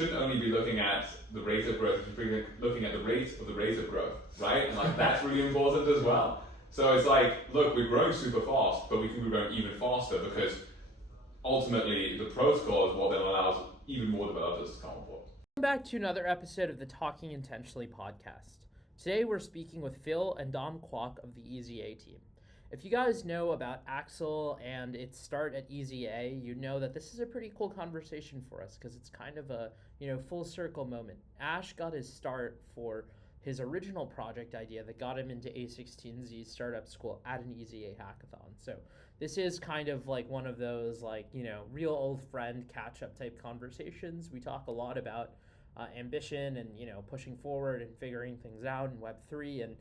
shouldn't only be looking at the rate of growth, you should be looking at the rate of growth, right? And like that's really important as well. So it's like, look, we're growing super fast, but we can be growing even faster because ultimately the protocol is what then allows even more developers to come on board. Welcome back to another episode of the Talking Intentionally podcast. Today we're speaking with Phil and Dom Kwok of the EZA team. If you guys know about Axal and its start at EZA, you know that this is a pretty cool conversation for us because it's kind of a, full circle moment. Ash got his start for his original project idea that got him into A16Z startup school at an EZA hackathon. So this is kind of like one of those real old friend catch-up type conversations. We talk a lot about ambition and, pushing forward and figuring things out in Web3 and,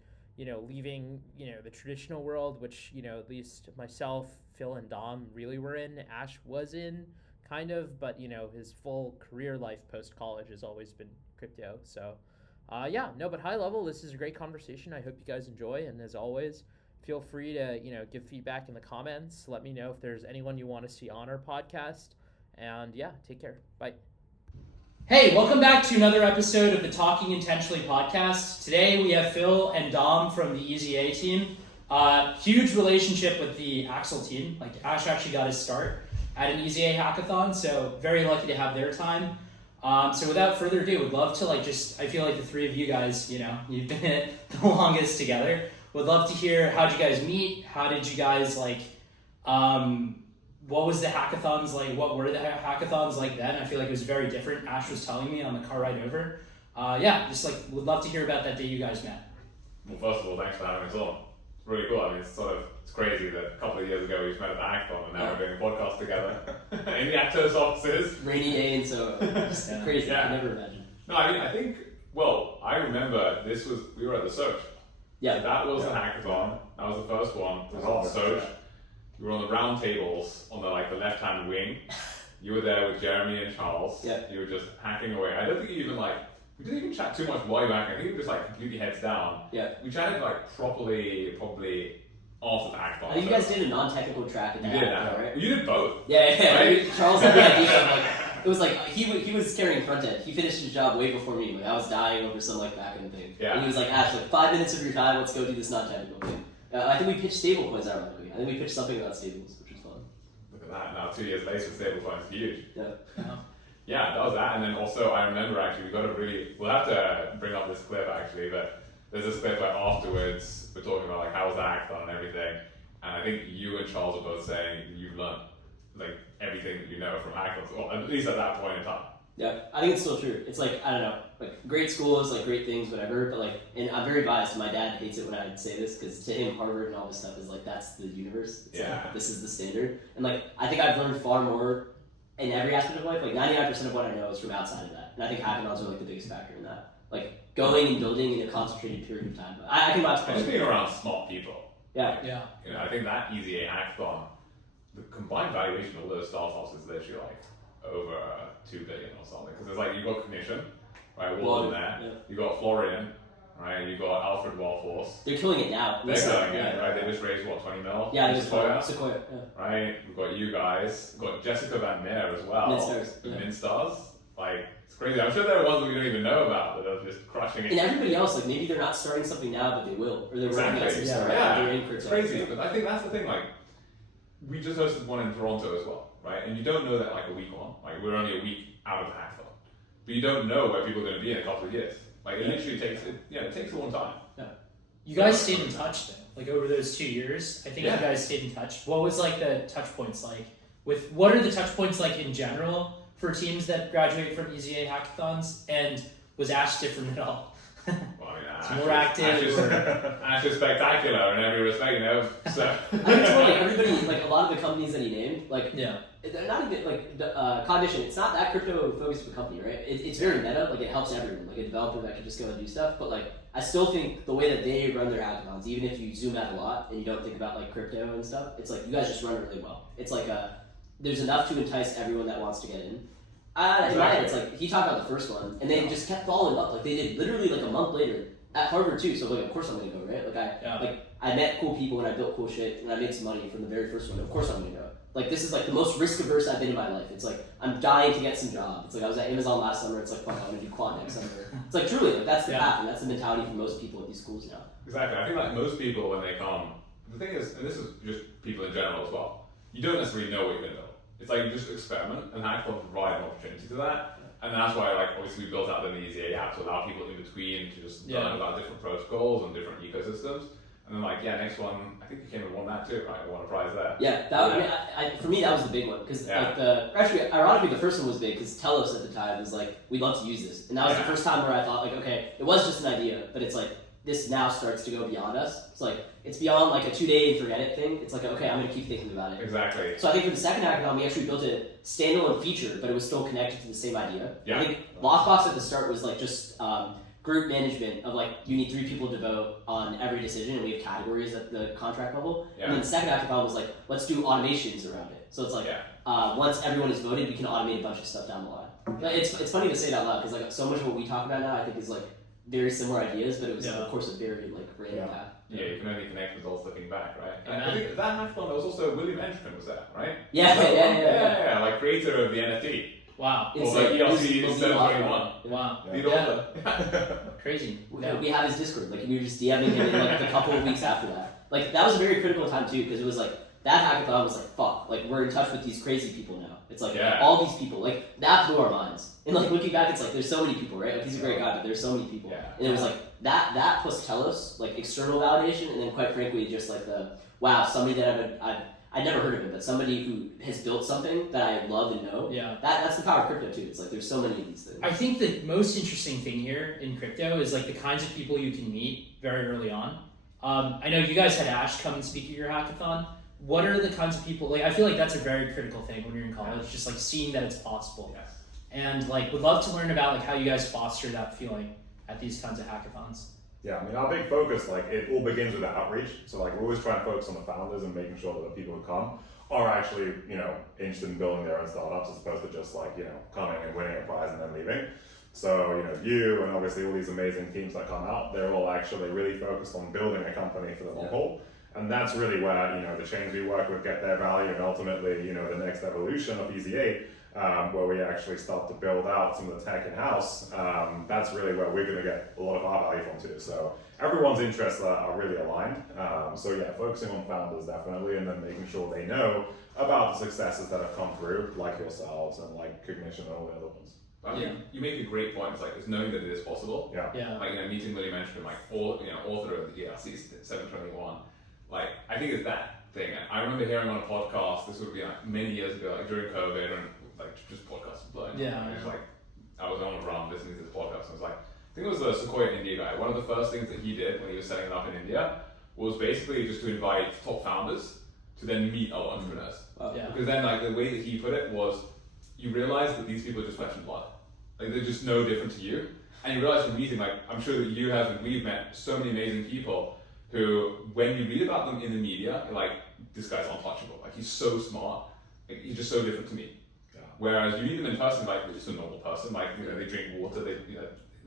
leaving, the traditional world, which, at least myself, Phil, and Dom really were in. Ash was in, kind of, but, his full career life post-college has always been crypto. So, but high level, this is a great conversation. I hope you guys enjoy, and as always, feel free to, give feedback in the comments. Let me know if there's anyone you want to see on our podcast, and take care. Bye. Hey, welcome back to another episode of the Talking Intentionally podcast. Today we have Phil and Dom from the EZA team. Huge relationship with the Axal team. Like Ash actually got his start at an EZA hackathon, so very lucky to have their time. So without further ado, would love to I feel like the three of you guys, you've been in it the longest together. Would love to hear, how'd you guys meet? How did you guys what was the hackathons like? What were the hackathons like then? I feel like it was very different. Ash was telling me on the car ride over. Would love to hear about that day you guys met. Well, first of all, thanks for having us on. It's really cool. I mean, it's crazy that a couple of years ago we just met at the hackathon and now we're doing a podcast together in the Actors offices. Rainy day and so crazy. Yeah. I can never imagine. No, I remember we were at the Soch. Yeah. So that was the hackathon. That was the first one. It was on Soch. We were on the round tables on the left-hand wing. You were there with Jeremy and Charles. Yeah. You were just hacking away. I don't think you even we didn't even chat too much while you were hacking. I think we were just completely heads down. Yeah. We chatted properly probably after the hackathon. I think you guys did a non-technical track at the hackathon, right? You did both. Yeah. Right? Charles had the idea of it was he was carrying front end. He finished his job way before me. I was dying over some back end thing. Yeah. And he was like, Ash, 5 minutes of your time, let's go do this non-technical thing. I think we pitched stablecoins ironically. I think we pitched something about stables, which was fun. Look at that. Now 2 years later, stablecoins huge. Yeah. Yeah, that was that. And then also I remember actually we'll have to bring up this clip actually, but there's this clip where afterwards we're talking about how was the hackathon and everything. And I think you and Charles are both saying you've learned everything that you know from hackathons, well, at least at that point in time. Yeah, I think it's still true. It's I don't know, great schools, great things, whatever, but and I'm very biased. My dad hates it when I say this because to him, Harvard and all this stuff is that's the universe. It's this is the standard. And I think I've learned far more in every aspect of life. 99% of what I know is from outside of that. And I think hackathons are the biggest factor in that. Going and building in a concentrated period of time. I can watch just being around smart people. Yeah. I think that EZA hackathon, the combined valuation of all those startups is literally over 2 billion or something. Because there's you got Cognition, right? Walden there. Yeah. You got Florian, right? You got Alfred Wallforce. They're killing it now. They're killing it, right? They just raised 20 mil? Yeah, they just Sequoia. Yeah. Right? We've got you guys. We've got Jessica Van Meer as well. Minstars. It's crazy. I'm sure there are ones that we don't even know about that are just crushing it. And everybody else, maybe they're not starting something now, but they will, or they're working on some stuff. They're in it's crazy. But I think that's the thing. We just hosted one in Toronto as well, right? And you don't know that a week on. We're only a week out of the hackathon, but you don't know where people are going to be in a couple of years. It literally takes a long time. Yeah. You guys stayed in touch though. Over those 2 years, I think you guys stayed in touch. What was the touch points what are the touch points in general for teams that graduate from EZA hackathons? And was Ash different at all? Well, it's more active. Ash is spectacular in every respect, So I think it's more everybody, a lot of the companies that he named, they're not even Cognition. It's not that crypto focused of a company, right? It's very meta. It helps everyone. A developer that can just go and do stuff. But I still think the way that they run their hackathons, even if you zoom out a lot and you don't think about crypto and stuff, it's you guys just run it really well. It's there's enough to entice everyone that wants to get in. In my head, it's he talked about the first one, and they just kept following up. They did literally a month later at Harvard too. So of course I'm gonna go, right? I met cool people and I built cool shit and I made some money from the very first one. Of course I'm gonna go. like this is like the most risk averse I've been in my life. It's like I'm dying to get some job. It's like I was at Amazon last summer. It's like fuck, I want to do quant next summer. It's like truly like that's the path, and that's the mentality for most people at these schools now. Exactly. I think like most people when they come, the thing is, and this is just people in general as well, you don't necessarily know what you're going to build. It's like you just experiment, and hackathon provide an opportunity to that. And that's why, like, obviously we built out the EZA app to allow people in between to just learn about different protocols and different ecosystems. And then, like, next one, I think you came and won that too, right? You won a prize there. Yeah, that was, I for me, that was the big one. Because, actually, ironically, the first one was big because Telos at the time was like, we'd love to use this. And that was the first time where I thought, like, okay, it was just an idea, but it's like, this now starts to go beyond us. It's like, it's beyond like a 2-day forget it thing. It's like, okay, I'm going to keep thinking about it. Exactly. So I think for the second hackathon, we actually built a standalone feature, but it was still connected to the same idea. Yeah. I think Lockbox at the start was like just group management of like, you need 3 people to vote on every decision, and we have categories at the contract level. Yeah. And then the second hackathon was like, let's do automations around it. So it's like, once everyone has voted, we can automate a bunch of stuff down the line. But it's funny to say it out loud, because like so much of what we talk about now, I think is like very similar ideas, but it was of course a very like random path. Yeah, you can only connect results looking back, right? And I think that hackathon, there was also William Entropin was there, right? Yeah, like creator of the NFT. Wow. Or like ELC 721. Wow. Lead author. Crazy. We have his Discord. Like we were just DMing him in like a couple of weeks after that. Like that was a very critical time too, because it was like that hackathon was like fuck. Like we're in touch with these crazy people now. It's like all these people. Like that blew our minds. And like looking back, it's like there's so many people, right? Like he's a great guy, but there's so many people. Yeah. And it was like that plus Telos, like external validation, and then quite frankly, just like the wow, somebody that I'd never heard of him, but somebody who has built something that I love and know. Yeah. That's the power of crypto too. It's like there's so many of these things. I think the most interesting thing here in crypto is like the kinds of people you can meet very early on. I know you guys had Ash come and speak at your hackathon. What are the kinds of people, like I feel like that's a very critical thing when you're in college, just like seeing that it's possible. Yes. And like would love to learn about like how you guys foster that feeling at these kinds of hackathons. Yeah, I mean, our big focus, like, it all begins with the outreach. So, like, we're always trying to focus on the founders and making sure that the people who come are actually, interested in building their own startups as opposed to just, like, coming and winning a prize and then leaving. So, you and obviously all these amazing teams that come out, they're all actually really focused on building a company for the long haul. And that's really where, the chains we work with get their value, and ultimately, the next evolution of EZA, where we actually start to build out some of the tech in-house, that's really where we're going to get a lot of our value from too. So everyone's interests are really aligned. Focusing on founders definitely, and then making sure they know about the successes that have come through, like yourselves and like Cognition and all the other ones. You make a great point. It's like it's knowing that it is possible. Yeah. Like meeting William Entropin, like author of the ELC 721. Like I think it's that thing. I remember hearing on a podcast. This would be like many years ago, like during COVID, and like just podcasts. But it's like I was on a run listening to this podcast. And I was like, I think it was the Sequoia India guy. One of the first things that he did when he was setting it up in India was basically just to invite top founders to then meet other entrepreneurs. Because then like the way that he put it was, you realize that these people are just flesh and blood. Like they're just no different to you. And you realize from meeting, like I'm sure that you have and we've met so many amazing people who, when you read about them in the media, you're like, this guy's untouchable. Like he's so smart. Like, he's just so different to me. Whereas you meet them in person, like they're just a normal person. Like they drink water,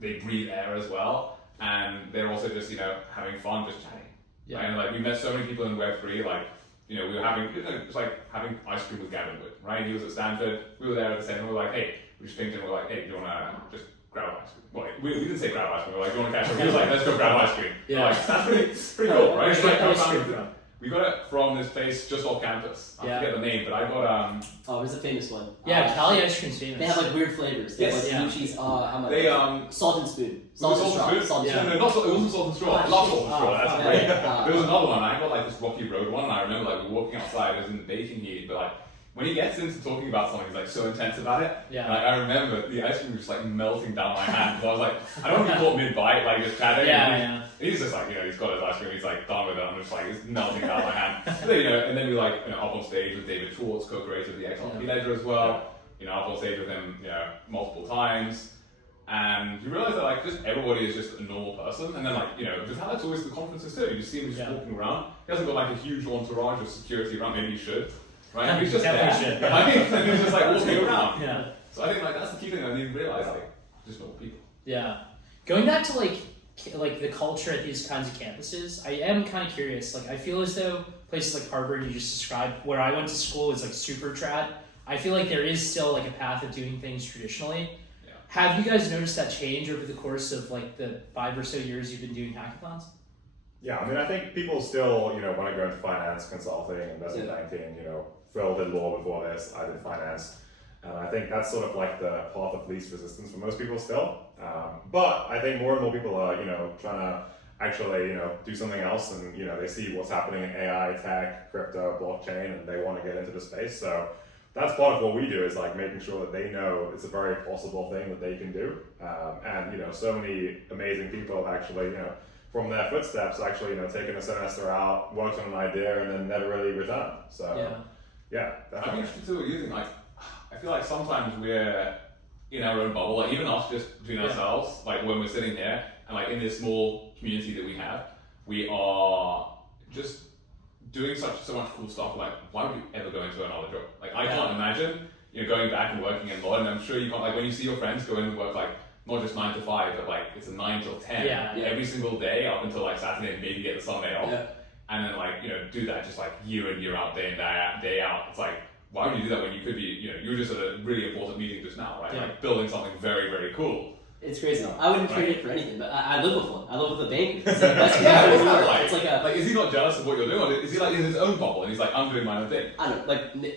they breathe air as well, and they're also just having fun, just chatting. Yeah. And like we met so many people in Web3, like we were having it's like having ice cream with Gavin Wood, right? He was at Stanford. We were there at the same. We were like, hey, we just pinged him. We were like, hey, do you want to just grab ice cream? Well, like, we didn't say grab ice cream. We were like, do you want to catch up? He was like, let's go grab ice cream. Yeah. Like that's pretty cool, right? Where'd you get ice cream from? We got it from this place just off campus. I forget the name, but I got Oh, it was a famous one. Yeah, Cali ice cream's famous. They have like weird flavors. They have like blue cheese. How much? They salt and spoon. Salt and straw. No, not salt. It wasn't salt and straw. I love salt and straw. That's great. There was another one. I got like this Rocky Road one, and I remember like we were walking outside. It was in the baking heat, but like when he gets into talking about something, he's like so intense about it. Yeah. Like, I remember the ice cream was just like melting down my hand. So I was like, I don't want to be caught mid-bite, like just chatting. Yeah. He's just like, he's got his ice cream, he's like done with it. I'm just like, it's melting down my hand. So then, and then we like, up on stage with David Schwartz, co-creator of the XRP Ledger as well. Up on stage with him, multiple times. And you realize that like just everybody is just a normal person. And then like, because how that's always the conferences too. You just see him just walking around. He hasn't got like a huge entourage of security around, maybe he should. Right? He's just there. Should. I mean, he's just like walking around. Yeah. So I think like that's the key thing. I didn't realize like just normal people. Yeah. Going back to like the culture at these kinds of campuses, I am kind of curious. Like I feel as though places like Harvard you just described, where I went to school is like super trad. I feel like there is still like a path of doing things traditionally. Yeah. Have you guys noticed that change over the course of like the 5 or so years you've been doing hackathons? Yeah, I mean, I think people still, want to go into finance, consulting, investment banking. Phil did law before this, I did finance. And I think that's sort of like the path of least resistance for most people still. But I think more and more people are, trying to actually, do something else, and, they see what's happening in AI, tech, crypto, blockchain, and they want to get into the space. So that's part of what we do, is like making sure that they know it's a very possible thing that they can do. And, so many amazing people have actually, from their footsteps, actually, taken a semester out, worked on an idea, and then never really returned. So, yeah, I'm interested to what you think. Like, I feel like sometimes we're in our own bubble, like even us just between ourselves, like when we're sitting here and like in this small community that we are just doing so much cool stuff. Like, why would you ever go into another job? Like, I can't imagine, going back and working in law, and I'm sure you can't, like when you see your friends go in and work like not just 9 to 5, but like it's a 9 till 10 every single day up until like Saturday, and maybe get the Sunday off. Yeah. And then like, do that just like year in, year out, day in, day out. It's like, why would you do that when you could be, you were just at a really important meeting just now, right? Yeah. Like building something very, very cool. It's crazy. I wouldn't trade it for anything, but I live with one. I live with a banker. It's what's that like? Is he not jealous of what you're doing, or is he like in his own bubble and he's like, I'm doing my own thing? I don't know,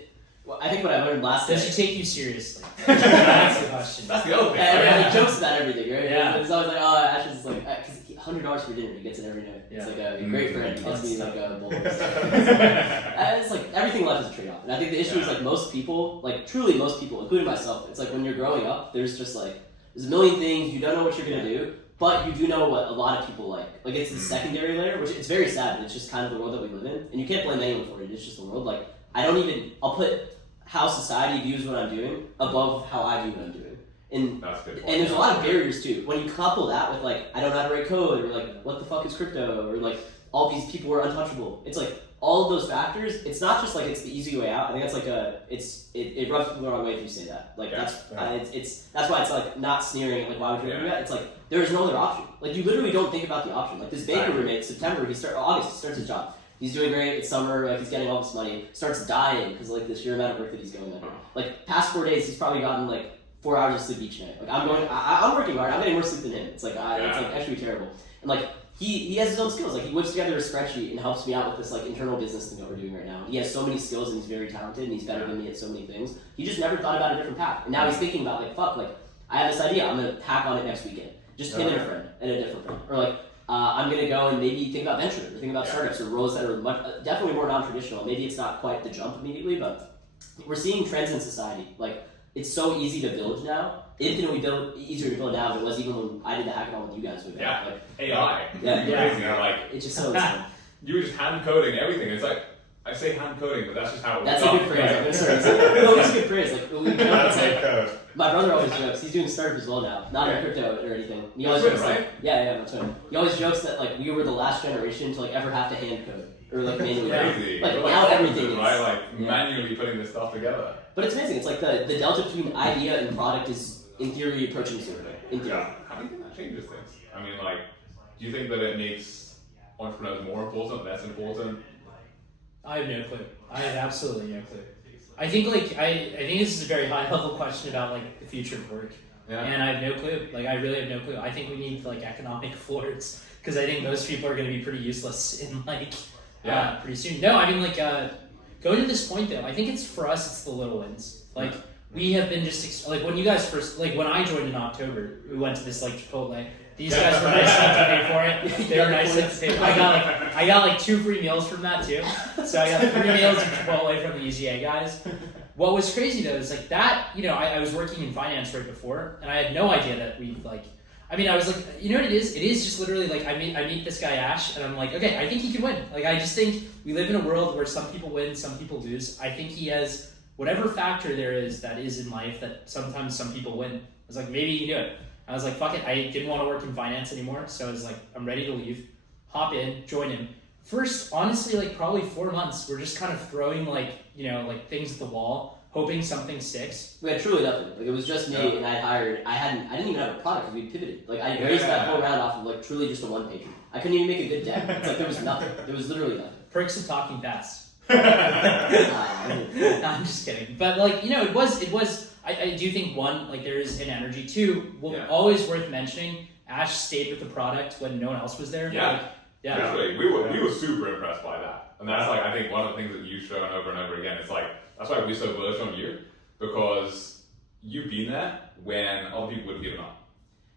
I think what I learned last Does he take you seriously? That's the question. That's the other thing. Everybody jokes about everything, right? Yeah. It's always like, oh, Ash is like, because $100 for dinner, he gets it every night. It's like a great friend. He gets me like a bowl of stuff. It's like everything left is a trade-off. And I think the issue is like most people, like truly most people, including myself, it's like when you're growing up, there's just like, there's a million things, you don't know what you're going to do, but you do know what a lot of people like. Like it's the secondary layer, which it's very sad, but it's just kind of the world that we live in. And you can't blame anyone for it, it's just the world. Like, I'll put how society views what I'm doing above how I view what I'm doing. And there's a lot of barriers too. When you couple that with like, I don't know how to write code, or like, what the fuck is crypto, or like, all these people are untouchable. It's like, all of those factors, it's not just like it's the easy way out. I think that's like it rubs people the wrong way if you say that. Like that's why it's like not sneering at like why would you do that? It's like there is no other option. Like you literally don't think about the option. Like this banker roommate, August he starts his job. He's doing great. It's summer. Like he's getting all this money. Starts dying because like the sheer amount of work that he's going under. Like past 4 days, he's probably gotten like 4 hours of sleep each night. Like I'm working hard. I'm getting more sleep than him. It's like it's like actually terrible. And like he has his own skills. Like he whips together a spreadsheet and helps me out with this like internal business thing that we're doing right now. He has so many skills and he's very talented and he's better than me at so many things. He just never thought about a different path. And now he's thinking about like fuck, like I have this idea. I'm gonna hack on it next weekend. Just him and a friend and a different friend. Or like I'm gonna go and maybe think about venture or think about startups or roles that are definitely more non-traditional. Maybe it's not quite the jump immediately, but we're seeing trends in society. Like it's so easy to build now. Infinitely easier to build now than it was even when I did the hackathon with you guys. Like AI. Yeah. Like it's just so insane. You were just hand coding everything. It's like I say hand coding, but that's just how it That's a good phrase. Right? No, it's a good phrase. Like we that's like code. My brother always jokes. He's doing startup as well now, not in crypto or anything. He always twin, jokes right? like, yeah, my twin. He always jokes that like we were the last generation to like ever have to hand code or like manually. Crazy. Like now everything is right, like manually putting this stuff together. But it's amazing. It's like the delta between idea and product is in theory approaching zero. In theory. Yeah. How do you think that changes things? I mean, like, do you think that it makes entrepreneurs more important, less important? I have no clue. I have absolutely no clue. I think I think this is a very high level question about like the future of work, and I have no clue. Like I really have no clue. I think we need like economic floors because I think most people are going to be pretty useless in like pretty soon. No, I mean like going to this point though, I think it's for us. It's the little wins. Like we have been just like when you guys first like when I joined in October, we went to this like Chipotle. These guys were nice enough to pay for it. They were nice enough to pay for it. I got like 2 free meals from that too. So I got 3 meals of Chipotle from the EZA guys. What was crazy though is like that, I was working in finance right before and I had no idea that we like, I was like, you know what it is? It is just literally like I meet this guy Ash and I'm like, okay, I think he can win. Like I just think we live in a world where some people win, some people lose. I think he has whatever factor there is that is in life that sometimes some people win. I was like, maybe he can do it. I was like, fuck it, I didn't want to work in finance anymore, so I was like, I'm ready to leave, hop in, join him. First, honestly, like probably 4 months, we're just kind of throwing like things at the wall, hoping something sticks. We had truly nothing. Like it was just me and I didn't even have a product because we pivoted. Like I raised that whole round off of like truly just a 1-pager. I couldn't even make a good deck. It's like there was nothing. There was literally nothing. Perks of talking fast. Nah, No, I'm just kidding. But like, you know, it was. I do think one, like there is an energy. Two, always worth mentioning. Ash stayed with the product when no one else was there. Yeah. Like, yeah. Actually, we were super impressed by that, and that's like I think one of the things that you've shown over and over again. It's like that's why we're so bullish on you, because you've been there when other people would have given up,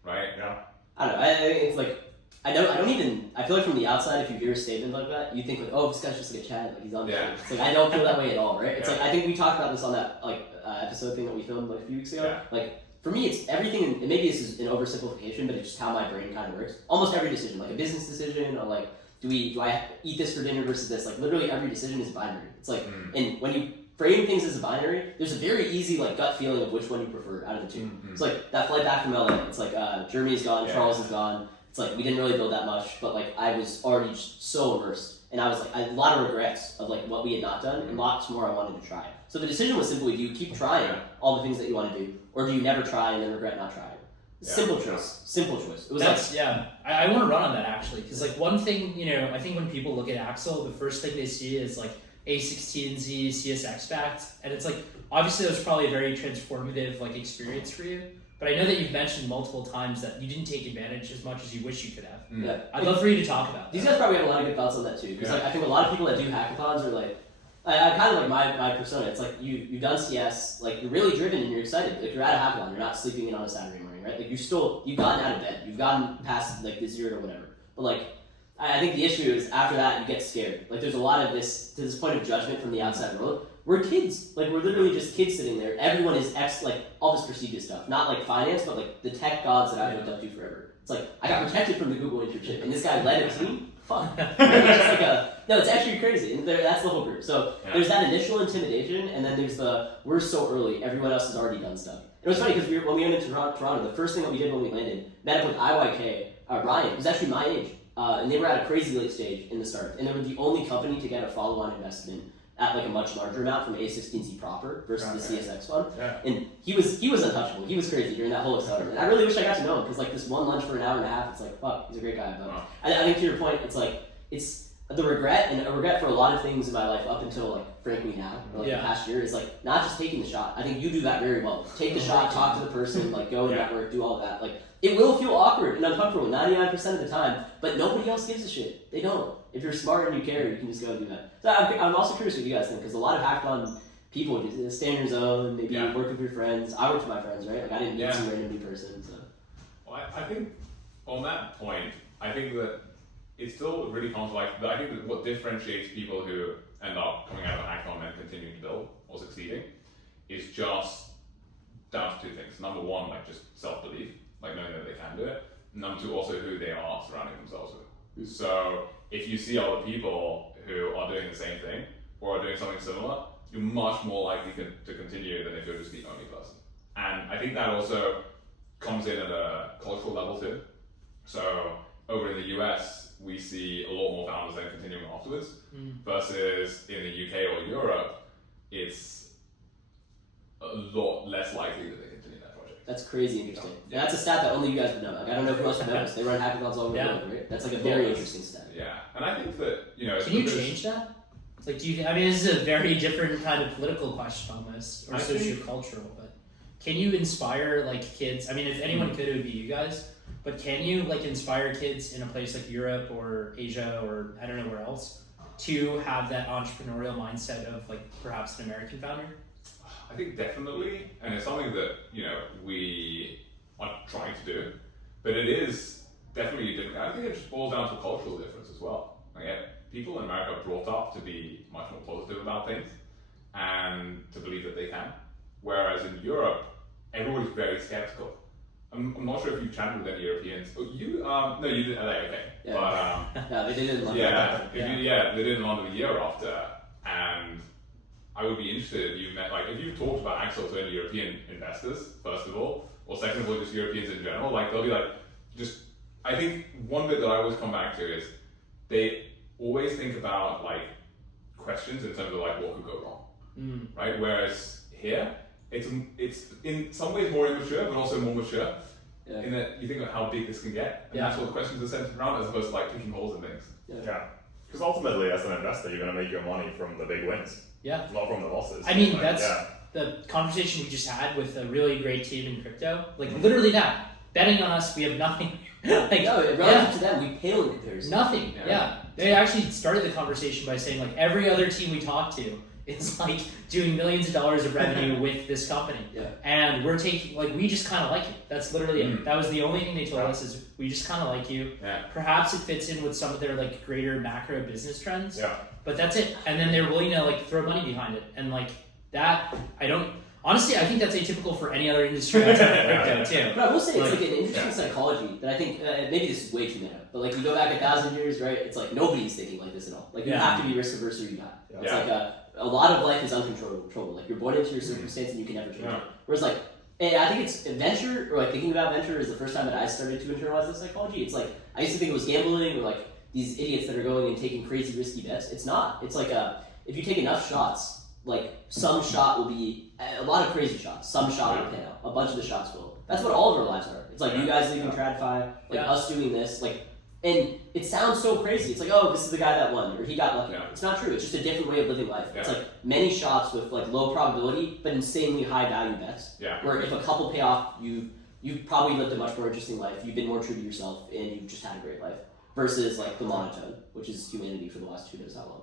right? Yeah. I don't know. I think it's like I feel like from the outside, if you hear a statement like that, you think like, oh, this guy's just like a Chad, like he's on the show. It's like I don't feel that way at all, right? It's like I think we talked about this on that episode thing that we filmed like a few weeks ago. Yeah. Like for me, it's everything, and maybe this is an oversimplification, but it's just how my brain kind of works. Almost every decision, like a business decision, or like do I eat this for dinner versus this? Like literally every decision is binary. It's like, and when you frame things as a binary, there's a very easy like gut feeling of which one you prefer out of the two. It's like that flight back from LA. It's like Jeremy's gone, Charles is gone. It's like we didn't really build that much, but like I was already just so immersed, and I was like I had a lot of regrets of like what we had not done, and lots more I wanted to try. So the decision was simply: do you keep trying all the things that you want to do, or do you never try and then regret not trying? Simple choice. Simple choice. It was I want to run on that actually, because like one thing, you know, I think when people look at Axal, the first thing they see is like A16Z CSX backed, and it's like obviously that was probably a very transformative like experience for you. But I know that you've mentioned multiple times that you didn't take advantage as much as you wish you could have. Yeah. I'd love for you to talk about These that. guys probably have a lot of good thoughts on that too, because like I think a lot of people that do hackathons are like, I kind of like my persona. It's like you've done CS, like you're really driven and you're excited. Like you're at a hackathon, you're not sleeping in on a Saturday morning, right? Like you've gotten out of bed, you've gotten past like the 0 or whatever. But like I think the issue is after that you get scared. Like there's a lot of this to this point of judgment from the outside world. We're kids. Like we're literally just kids sitting there. Everyone is like all this prestigious stuff, not like finance, but like the tech gods that I've looked up to forever. It's like I got protected from the Google internship, and this guy led a team. Fuck. It's just like no, it's actually crazy, and that's the whole group. So there's that initial intimidation, and then there's the we're so early, everyone else has already done stuff. It was funny because when we went into Toronto, the first thing that we did when we landed, met up with IYK, Ryan, who's actually my age, and they were at a crazy late stage in the start, and they were the only company to get a follow-on investment at like a much larger amount from A16Z proper versus the CSX one. Yeah. And he was untouchable. He was crazy during that whole accelerator. And I really wish I got to know him because like this one lunch for an hour and a half, it's like, fuck, he's a great guy. But I think to your point, it's like, it's the regret, and a regret for a lot of things in my life up until like frankly now, or like the past year, is like not just taking the shot. I think you do that very well. Take the shot, talk to the person, like go and network, do all of that. Like it will feel awkward and uncomfortable 99% of the time, but nobody else gives a shit. They don't. If you're smart and you care, you can just go and do that. So I'm also curious what you guys think, because a lot of hackathon people just stay in your zone, maybe work with your friends. I worked with my friends, right? Like I didn't meet some random new person. So. Well, I think on that point, I think that it still really comes like I think that what differentiates people who end up coming out of a hackathon and continuing to build or succeeding is just down to two things. Number one, like just self-belief, like knowing that they can do it. Number two, also who they are surrounding themselves with. So if you see other people who are doing the same thing or are doing something similar, you're much more likely to continue than if you're just the only person. And I think that also comes in at a cultural level too. So over in the US, we see a lot more founders then continuing afterwards, versus in the UK or Europe, it's a lot less likely that they continue that project. That's crazy interesting. And that's a stat that only you guys would know. Like I don't know if most would know this. They run hackathons all over the world, right? That's like a very interesting stat. Yeah, and I think that, you know... Can you change that? It's like, this is a very different kind of political question almost, or sociocultural, but can you inspire like kids? I mean, if anyone could, it would be you guys, but can you like inspire kids in a place like Europe or Asia or I don't know where else to have that entrepreneurial mindset of like perhaps an American founder? I think definitely, and it's something that, you know, we are trying to do, but it is definitely different. I think it just boils down to a cultural difference as well. Like, people in America are brought up to be much more positive about things and to believe that they can, whereas in Europe, everybody's very skeptical. I'm not sure if you've chatted with any Europeans. Oh, you? No, you did LA, okay. Yeah. But, no, they did it in London. They did in London the year after, and I would be interested if you met, like, if you've talked about Axal to any European investors, first of all, or second of all, just Europeans in general, like, they'll be like, I think one bit that I always come back to is they always think about, like, questions in terms of, like, what could go wrong, right? Whereas here, it's in some ways more immature, but also more mature, in that you think about how big this can get, and that's what the questions are centered around, as opposed to, like, picking holes in things. Yeah. Because ultimately, as an investor, you're going to make your money from the big wins, Yeah. not from the losses. I mean, Like, that's yeah. the conversation we just had with a really great team in crypto. Like, literally that. Betting on us, we have nothing. Like, No, relative to them, we pale in comparison. nothing. Yeah. They actually started the conversation by saying, like, every other team we talk to is, like, doing millions of dollars of revenue with this company. Yeah. And we're taking, like, we just kind of like you. That's literally it. That was the only thing they told us is we just kind of like you. Yeah. Perhaps it fits in with some of their, like, greater macro business trends. Yeah. But that's it. And then they're willing to, like, throw money behind it. And, like, that, honestly, I think that's atypical for any other industry outside of crypto, too. But I will say it's Like, like an interesting psychology that I think maybe this is way too meta, but like you go back 1,000 years, right? It's like nobody's thinking like this at all. Like you have to be risk averse or you die. Yeah. It's like a lot of life is uncontrollable. Like you're born into your circumstance and you can never change it. Whereas like, I think it's venture or like thinking about venture is the first time that I started to internalize this psychology. It's like I used to think it was gambling or like these idiots that are going and taking crazy risky bets. It's not. It's like if you take enough shots, like some shot will be a lot of crazy shots. Some shot will pan out. A bunch of the shots will. That's what all of our lives are. It's like you guys leaving TradFi, like us doing this, like, and it sounds so crazy. It's like, oh, this is the guy that won, or he got lucky. Yeah. It's not true. It's just a different way of living life. Yeah. It's like many shots with like low probability, but insanely high value bets. Yeah. Where if a couple pay off, you've probably lived a much more interesting life. You've been more true to yourself, and you've just had a great life. Versus like the monotone, which is humanity for the last 2 knows how long.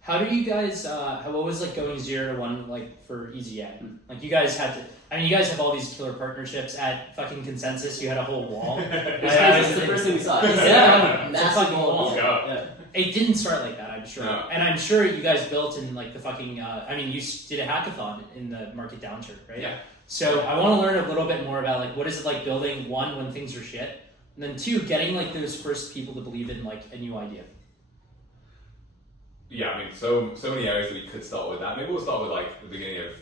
How do you guys, what was like going 0 to 1 like for EZA? Like you guys had to, I mean you guys have all these killer partnerships at fucking Consensus, you had a whole wall. It's the first thing we saw. Yeah. Massive fucking wall. Yeah. It didn't start like that, I'm sure. No. And I'm sure you guys built in like the fucking, you did a hackathon in the market downturn, right? Yeah. So I want to learn a little bit more about like what is it like building one when things are shit, and then 2, getting like those first people to believe in like a new idea. Yeah, I mean, so many areas that we could start with that. Maybe we'll start with like the beginning of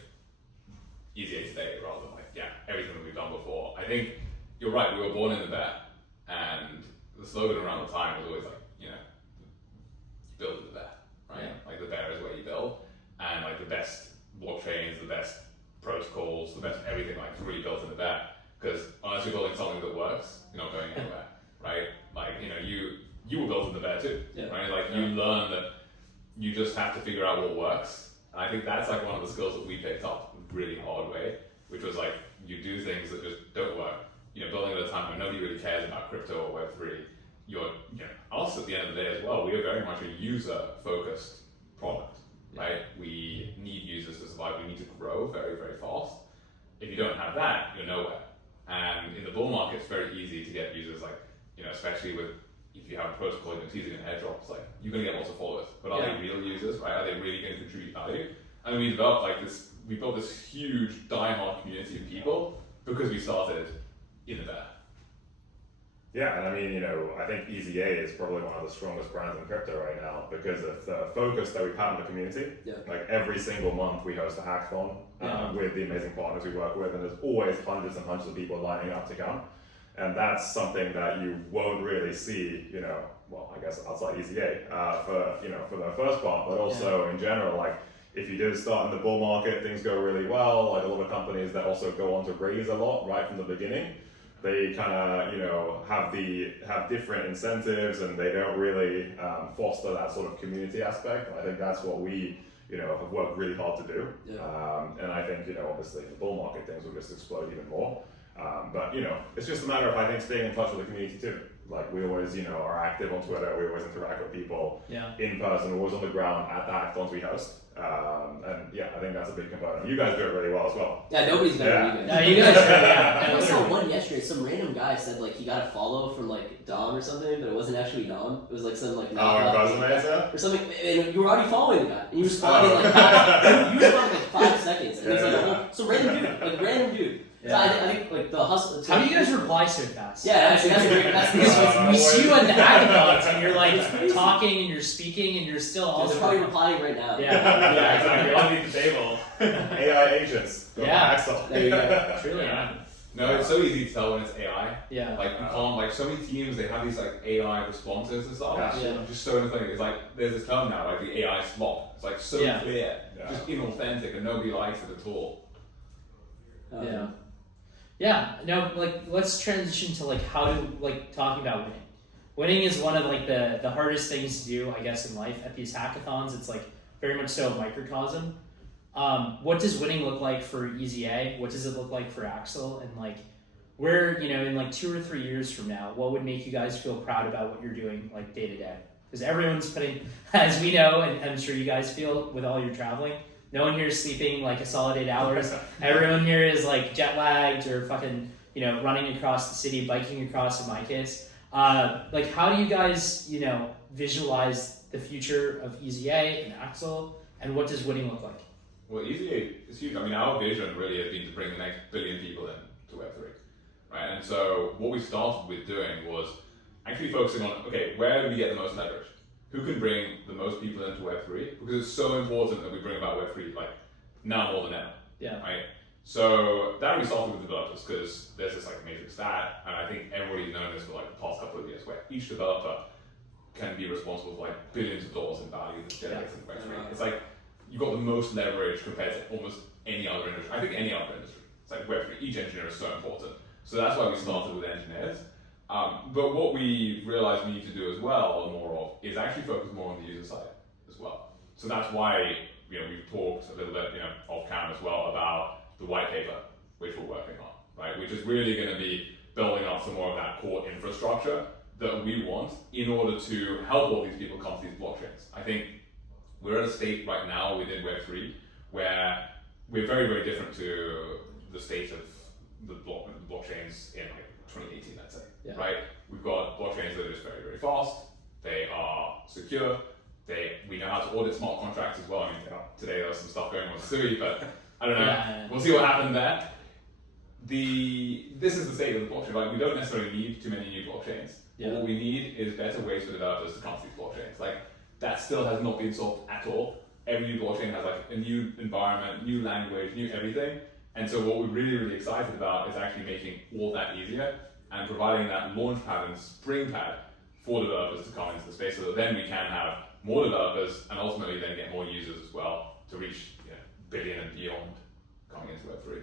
EZA today rather than like everything that we've done before. I think you're right. We were born in the bear, and the slogan around the time was always like, build in the bear, right? Yeah. Like the bear is where you build, and like the best blockchains, the best protocols, the best everything like really built in the bear. Because unless you're building something that works, you're not going anywhere, right? Like you were built in the bear too, right? Like you learn that. You just have to figure out what works. And I think that's like one of the skills that we picked up really hard way, which was like you do things that just don't work. Building at a time when nobody really cares about crypto or Web3. Also at the end of the day as well, we are very much a user-focused product, right? We need users to survive. We need to grow very, very fast. If you don't have that, you're nowhere. And in the bull market, it's very easy to get users like, especially with if you have a protocol and you're teasing an airdrop, it's like you're going to get lots of followers, but are they real users, right? Are they really going to contribute value? And we developed we built this huge diehard community of people because we started in the bear. Yeah, and I mean, I think EZA is probably one of the strongest brands in crypto right now because of the focus that we've had in the community. Yeah. Like every single month we host a hackathon with the amazing partners we work with, and there's always hundreds and hundreds of people lining up to come. And that's something that you won't really see, I guess outside EZA for the first part, but also in general, like if you did start in the bull market, things go really well. Like a lot of companies that also go on to raise a lot right from the beginning, they kind of have different incentives and they don't really foster that sort of community aspect. And I think that's what we have worked really hard to do. Yeah. And I think obviously in the bull market things will just explode even more. But it's just a matter of I think staying in touch with the community too. Like we always are active on Twitter. We always interact with people in person. We're always on the ground at the hackathons we host. And I think that's a big component. You guys do it really well as well. Yeah, nobody's better than you guys. No, you guys. I saw one yesterday. Some random guy said like he got a follow from like Dom or something, but it wasn't actually Dom. It was like some like or something. And you were already following the guy, and you responded like 5 seconds, and it's like some random dude. Yeah. So I think like the hustle. How do you guys reply so fast? Yeah, actually, that's great. Because we see you at the hackathons and you're like talking and you're speaking and you're still also. They're probably replying right now. Yeah, exactly. Underneath the table. AI agents. Axal. There you go. Truly. No, it's so easy to tell when it's AI. Yeah. Like you can't like so many teams they have these like AI responses and stuff. Yeah. Just so anything. It's like there's this term now like the AI slop. It's like so clear, just inauthentic, and nobody likes it at all. Yeah. Now, like, let's transition to like how to like talking about winning. winning is one of like the hardest things to do, I guess, in life. At these hackathons, it's like very much so a microcosm. What does winning look like for Easy A? What does it look like for Axal? And like, where, in like 2 or 3 years from now, what would make you guys feel proud about what you're doing like day to day? Because everyone's putting, as we know, and I'm sure you guys feel with all your traveling, no one here is sleeping like a solid 8 hours. Everyone here is like jet lagged or fucking, running across the city, biking across in my case. Like, how do you guys, visualize the future of Easy A and Axal, and what does winning look like? Well, Easy A is huge. I mean, our vision really has been to bring the next billion people in to Web3, right? And so what we started with doing was actually focusing on, okay, where do we get the most leverage? Who can bring the most people into Web3? Because it's so important that we bring about Web3 like now more than ever, right? So that we started with developers because there's this like amazing stat, and I think everybody's known this for like the past couple of years, where each developer can be responsible for like billions of dollars in value that's generated in Web3. It's like you've got the most leverage compared to almost any other industry. I think any other industry. It's like Web3, each engineer is so important. So that's why we started with engineers. But what we realized we need to do as well, or more of, is actually focus more on the user side as well. So that's why we've talked a little bit off cam as well about the white paper, which we're working on, right? Which is really going to be building up some more of that core infrastructure that we want in order to help all these people come to these blockchains. I think we're at a state right now within Web3 where we're very, very different to the state of the blockchains in like 2018, let's say, right? We've got blockchains that are just very, very fast. They are secure. We know how to audit smart contracts as well. I mean, today there was some stuff going on with Sui, but I don't know. We'll see what happened there. This is the state of the blockchain. Like, we don't necessarily need too many new blockchains. But what we need is better ways for developers to come to these blockchains. Like, that still has not been solved at all. Every new blockchain has like a new environment, new language, new everything. And so what we're really, really excited about is actually making all that easier and providing that launch pad and spring pad for developers to come into the space, so that then we can have more developers and ultimately then get more users as well to reach billion and beyond coming into Web3.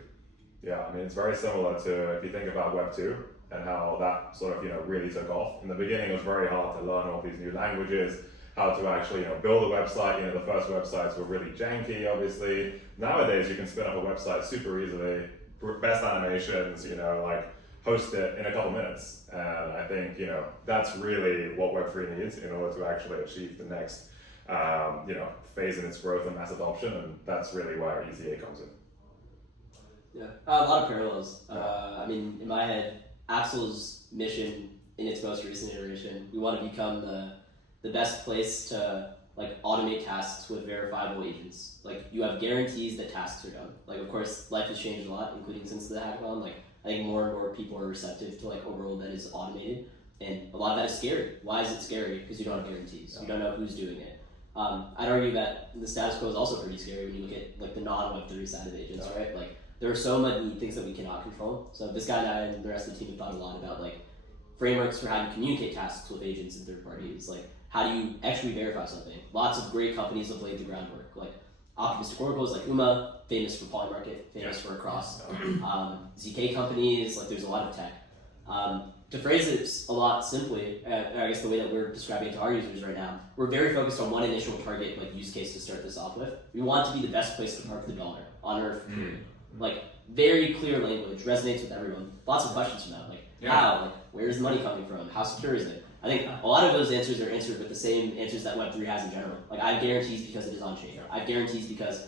Yeah, I mean, it's very similar to if you think about Web 2 and how that sort of really took off. In the beginning, it was very hard to learn all these new languages, how to actually build a website. The first websites were really janky, obviously. Nowadays, you can spin up a website super easily, best animations, like host it in a couple minutes. And I think that's really what Web3 needs in order to actually achieve the next phase in its growth and mass adoption, and that's really where EZA comes in. Yeah, a lot of parallels. I mean, in my head, Axal's mission in its most recent iteration, we want to become the best place to like automate tasks with verifiable agents. Like, you have guarantees that tasks are done. Like, of course, life has changed a lot, including since the hackathon. Like, I think more and more people are receptive to like a world that is automated, and a lot of that is scary. Why is it scary? Because you don't have guarantees. You don't know who's doing it. I'd argue that the status quo is also pretty scary when you look at like the non-Web3 side of agents, right? Like, there are so many things that we cannot control. So this guy and I and the rest of the team have thought a lot about like frameworks for how to communicate tasks with agents and third parties. Like, how do you actually verify something? Lots of great companies have laid the groundwork. Like optimistic oracles like UMA, famous for Polymarket, famous for Across. ZK companies, like there's a lot of tech. To phrase it a lot simply, I guess the way that we're describing it to our users right now, we're very focused on one initial target like use case to start this off with. We want to be the best place to park the dollar on Earth. Like, very clear language, resonates with everyone. Lots of questions from that, like how, like where's the money coming from, how secure is it? I think a lot of those answers are answered with the same answers that Web3 has in general. Like, I have guarantees because it is on-chain. I have guarantees because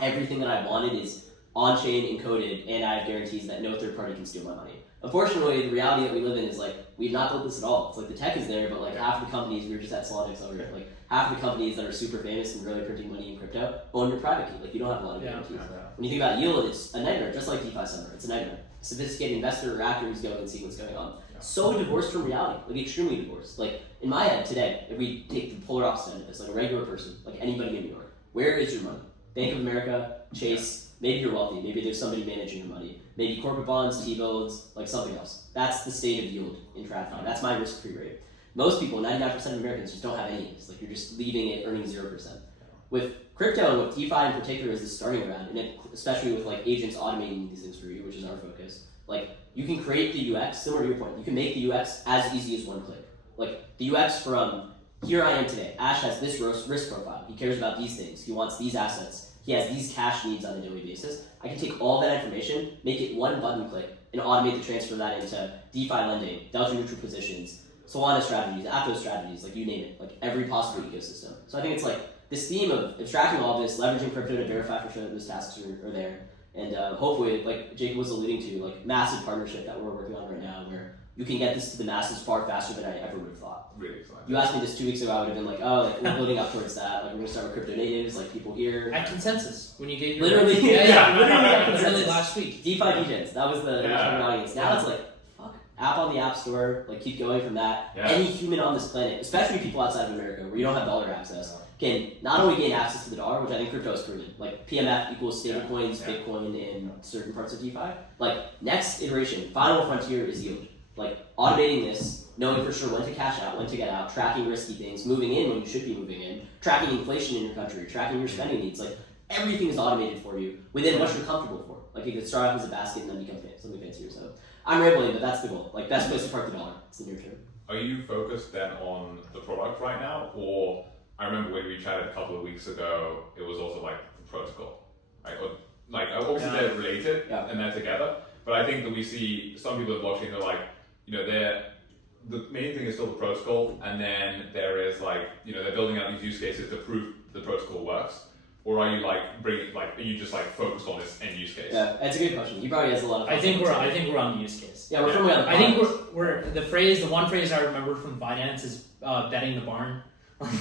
everything that I wanted is on-chain encoded, and I have guarantees that no third party can steal my money. Unfortunately, the reality that we live in is like, we've not built this at all. It's like the tech is there, but like half the companies, we were just at Solonix over here, like half the companies that are super famous and really printing money in crypto own your private key. Like, you don't have a lot of guarantees. When you think about yield, it's a nightmare, just like DeFi Summer. It's a nightmare. A sophisticated investor or actor who's going and seeing what's going on. So divorced from reality, like extremely divorced. Like, in my head today, if we take the polar opposite end of this, like a regular person, like anybody in New York, where is your money? Bank of America, Chase, maybe you're wealthy, maybe there's somebody managing your money, maybe corporate bonds, T-bills, like something else. That's the state of yield in TradFi. That's my risk-free rate. Most people, 99% of Americans, just don't have any of this. Like, you're just leaving it earning 0%. With crypto and with DeFi in particular as the starting ground, and especially with like agents automating these things for you, which is our focus, like, you can create the UX, similar to your point, you can make the UX as easy as one click. Like the UX from here I am today. Ash has this risk profile. He cares about these things. He wants these assets. He has these cash needs on a daily basis. I can take all that information, make it one button click, and automate the transfer of that into DeFi lending, delta neutral positions, Solana strategies, Aptos strategies, like you name it, like every possible ecosystem. So I think it's like this theme of abstracting all of this, leveraging crypto to verify for sure that those tasks are there, and hopefully, like Jacob was alluding to, like massive partnership that we're working on right now, where you can get this to the masses far faster than I ever would have thought. Really exciting. You asked me this 2 weeks ago, I would have been like, oh, like we're building up towards that. Like we're gonna start with crypto natives, like people here. At consensus, when you gave your Literally, literally last week. DeFi DJs, that was the target audience. Now it's like, fuck, app on the App Store, like keep going from that. Yeah. Any human on this planet, especially people outside of America where you don't have dollar access, can not only gain access to the dollar, which I think crypto has proven, like PMF equals stablecoins, Bitcoin in certain parts of DeFi. Like next iteration, final frontier is yield. Like automating this, knowing for sure when to cash out, when to get out, tracking risky things, moving in when you should be moving in, tracking inflation in your country, tracking your spending needs. Like everything is automated for you within what you're comfortable for. Like you could start off as a basket and then become something fancier. So I'm rambling, but that's the goal. Like best place to park the dollar. It's the near term. Are you focused then on the product right now, or I remember when we chatted a couple of weeks ago, it was also like the protocol, right? Or, like obviously they're related and they're together, but I think that we see some people in blockchain, they're like, you know, the main thing is still the protocol, and then there is like, you know, they're building out these use cases to prove the protocol works. Or are you like are you just like focused on this end use case? Yeah, that's a good question. He probably has a lot of. I think we're on the use case. Yeah, we're firmly on the. I think we're the one phrase I remember from finance is betting the barn.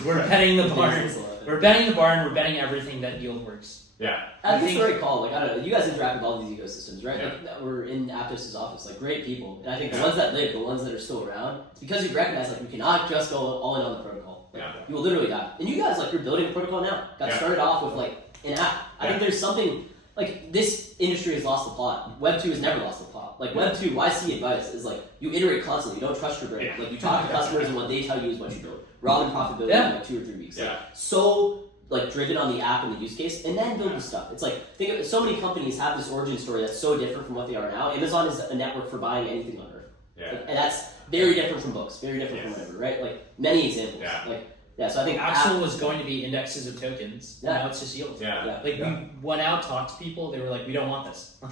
We're betting the barn. We're betting the barn. We're betting everything that yield works. Yeah. I think it's the right call. Like I don't know, you guys interact with all these ecosystems, right? Yeah. Like we're in Aptos' office, like great people, and I think the ones that live, the ones that are still around, it's because you've recognized like we cannot just go all in on the protocol. Like, you will literally die. And you guys, like you're building a protocol now. Got started off with like an app. I think there's something like this industry has lost the plot. Web 2 has never lost the plot. Like Web 2, YC advice is like you iterate constantly. You don't trust your brain. Like you talk to customers and what they tell you is what you build. Raw and profitability in like 2 or 3 weeks. Like, so like driven on the app and the use case, and then build the stuff. It's like think of, so many companies have this origin story that's so different from what they are now. Amazon is a network for buying anything on earth, and that's very different from books, very different from whatever, right? Like many examples. So I think Axal was going to be indexes of tokens. Now it's just yield. Like we went out, talked to people. They were like, "We don't want this. Like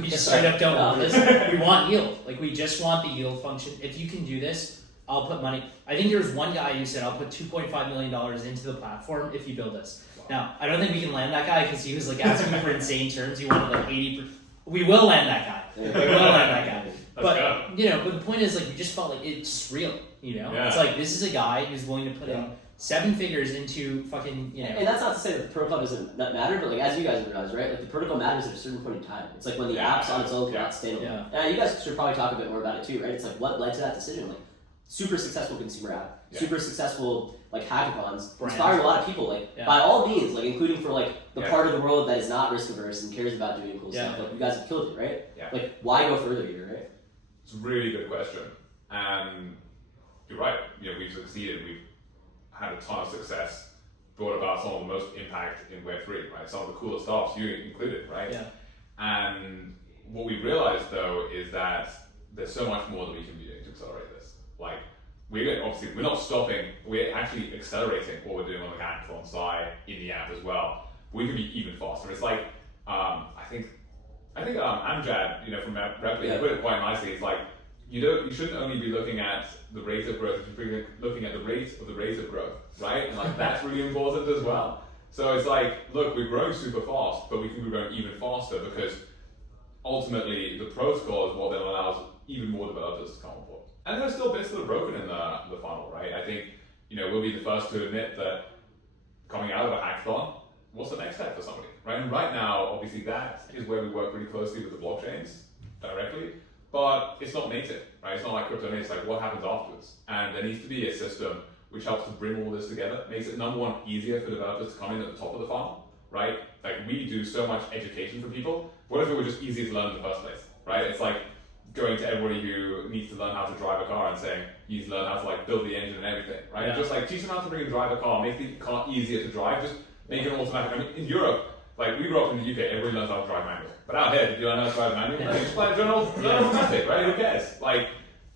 we just straight up don't want this. We want yield. Like we just want the yield function. If you can do this, I'll put money." I think there was one guy who said, "I'll put $2.5 million into the platform if you build this." Now I don't think we can land that guy because he was like asking for insane terms. He wanted like 80%. We will land that guy. We will land that guy. But you know, but the point is like we just felt like it's real. You know, it's like this is a guy who's willing to put in 7 figures into fucking, you know. And that's not to say that the protocol doesn't matter, but like as you guys realize, right? Like the protocol matters at a certain point in time. It's like when the app's on its own cannot stand alone. And you guys should probably talk a bit more about it too, right? It's like what led to that decision. Like super successful consumer app, super successful like hackathons, inspiring a lot of people. Like by all means, like including for like the part of the world that is not risk averse and cares about doing cool stuff. Like you guys have killed it, right? Like why go further here, right? It's a really good question, and you're right. You know, we've succeeded. We've had a ton of success, brought about some of the most impact in Web3, right? Some of the coolest startups, you included, right? And what we realized though is that there's so much more that we can be doing to accelerate this. Like we're not stopping. We're actually accelerating what we're doing on the hackathon side in the app as well. We can be even faster. It's like I think Amjad, you know, from Repli, put it quite nicely. It's like you shouldn't only be looking at the rate of growth, you should be looking at the rate of growth, right? And like that's really important as well. So it's like, look, we're growing super fast, but we can be growing even faster because ultimately the protocol is what then allows even more developers to come on board. And there's still bits that are broken in the funnel, right? I think, you know, we'll be the first to admit that coming out of a hackathon, what's the next step for somebody, right? And right now, obviously that is where we work really closely with the blockchains directly, but it's not native, right? It's not like crypto native, it's like what happens afterwards. And there needs to be a system which helps to bring all this together, makes it number one, easier for developers to come in at the top of the funnel, right? Like we do so much education for people. What if it were just easier to learn in the first place, right? It's like going to everybody who needs to learn how to drive a car and saying, you need to learn how to like build the engine and everything, right? Just like teach them how to bring and drive a car, make the car easier to drive, just make it automatic. I mean, in Europe, like we grew up in the UK, everybody learns how to drive manual. But out here, did you learn how to drive manual? Like, just like learn automatic, right? Who cares? Like,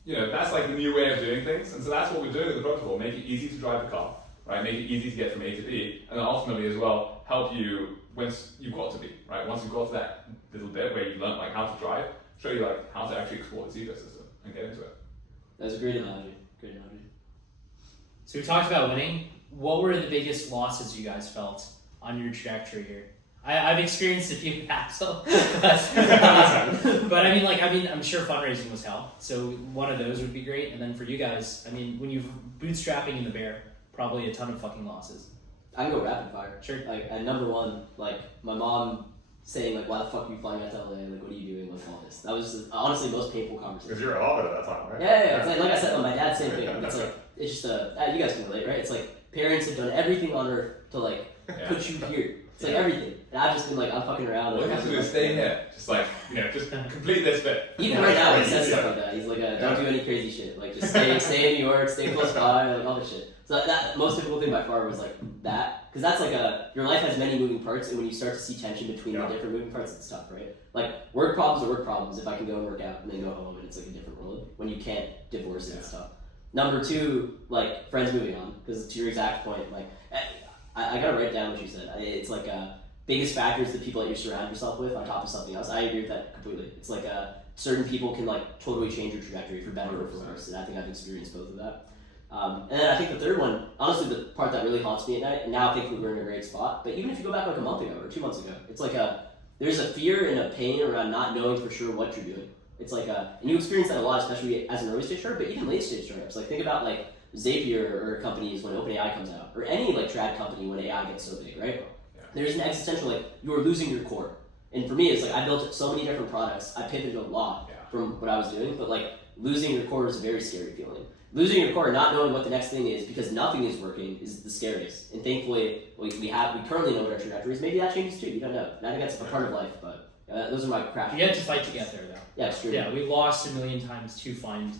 that's like the new way of doing things, and so that's what we're doing with the protocol. Make it easy to drive the car, right? Make it easy to get from A to B, and then ultimately as well help you once you've got to B, right? Once you've got to that little bit where you've learned like how to drive, show you like how to actually explore this ecosystem and get into it. That's a great analogy. So we talked about winning. What were the biggest losses you guys felt on your trajectory here? I've experienced a few Axal, but I'm sure fundraising was hell. So one of those would be great. And then for you guys, when you're bootstrapping in the bear, probably a ton of fucking losses. I can go rapid fire. Sure. Like at number one, like my mom saying like, "Why the fuck are you flying out to LA? Like, what are you doing with all this?" That was honestly the most painful conversation. Because you're a hobbit at that time, right? Yeah. It's like I said, my dad, same thing. It's like it's just you guys can relate, right? It's like parents have done everything on earth to like put you here. It's like everything, and I've just been like, I'm fucking around. All you have to do is stay here, just like just complete this bit. Even right now, he says stuff like that. He's like, don't do any crazy shit. Like, just stay in New York, stay close by, like all this shit. So that most difficult thing by far was like that, because that's like your life has many moving parts, and when you start to see tension between the different moving parts, it's tough, right? Like work problems are work problems. If I can go and work out and then go home, and it's like a different world. When you can't divorce it and stuff. Number two, like friends moving on, because to your exact point, like I gotta write down what you said. It's like biggest factor is the people that you surround yourself with on top of something else. I agree with that completely. It's like certain people can like totally change your trajectory for better or for worse, and I think I've experienced both of that. And then I think the third one, honestly, the part that really haunts me at night, and now I think we're in a great spot, but even if you go back like a month ago or 2 months ago, it's like there's a fear and a pain around not knowing for sure what you're doing. It's like and you experience that a lot, especially as an early stage startup, but even late stage startups. Like think about like Zapier or companies when OpenAI comes out, or any like trad company when AI gets so big, right? There's an existential like you are losing your core. And for me, it's like I built so many different products. I pivoted a lot from what I was doing, but like losing your core is a very scary feeling. Losing your core and not knowing what the next thing is because nothing is working is the scariest. And thankfully, we currently know what our trajectory is. Maybe that changes too. You don't know. And I think that's a part of life. But those are my crash. You had to fight to get there, though. Yeah, it's true. Yeah, we lost a million times to find.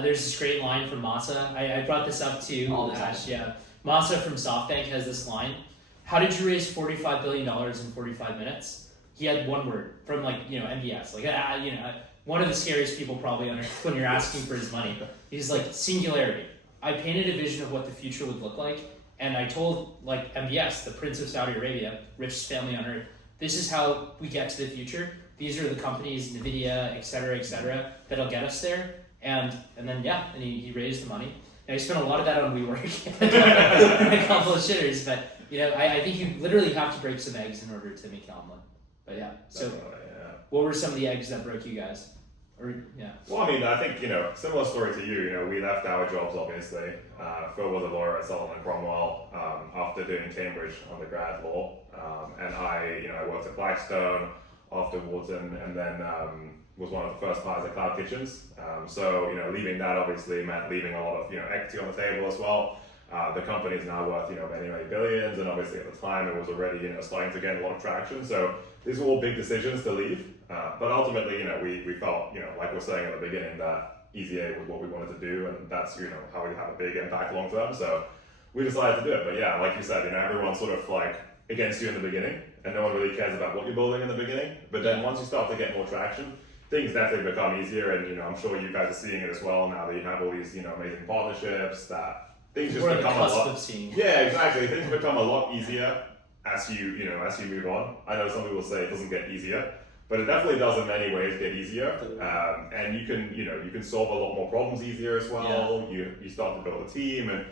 There's this great line from Masa. I brought this up too. All the time. Yeah, Masa from SoftBank has this line. How did you raise $45 billion in 45 minutes? He had one word from MBS. One of the scariest people probably when you're asking for his money. He's like, singularity. I painted a vision of what the future would look like, and I told MBS, the Prince of Saudi Arabia, richest family on earth, this is how we get to the future. These are the companies, NVIDIA, et cetera, that'll get us there. And then he raised the money. Now he spent a lot of that on WeWork and a couple of shitters, but I think you literally have to break some eggs in order to make an omelet. But so what were some of the eggs that broke you guys? Well, I think, similar story to you, we left our jobs, obviously. Phil was a lawyer at Sullivan Cromwell after doing Cambridge undergrad law. And I worked at Blackstone afterwards and then was one of the first hires at Cloud Kitchens. So, leaving that obviously meant leaving a lot of, equity on the table as well. The company is now worth, many, many billions. And obviously at the time it was already, starting to get a lot of traction. So these were all big decisions to leave. But ultimately, we felt, like we're saying at the beginning, that EZA was what we wanted to do. And that's, how we have a big impact long term. So we decided to do it. But yeah, like you said, everyone's sort of like against you in the beginning. And no one really cares about what you're building in the beginning. But then once you start to get more traction, things definitely become easier. And, I'm sure you guys are seeing it as well now that you have all these, amazing partnerships that things just become a lot. Yeah, exactly. Things become a lot easier as you move on. I know some people say it doesn't get easier, but it definitely does in many ways get easier. And you can solve a lot more problems easier as well. Yeah. You start to build a team, and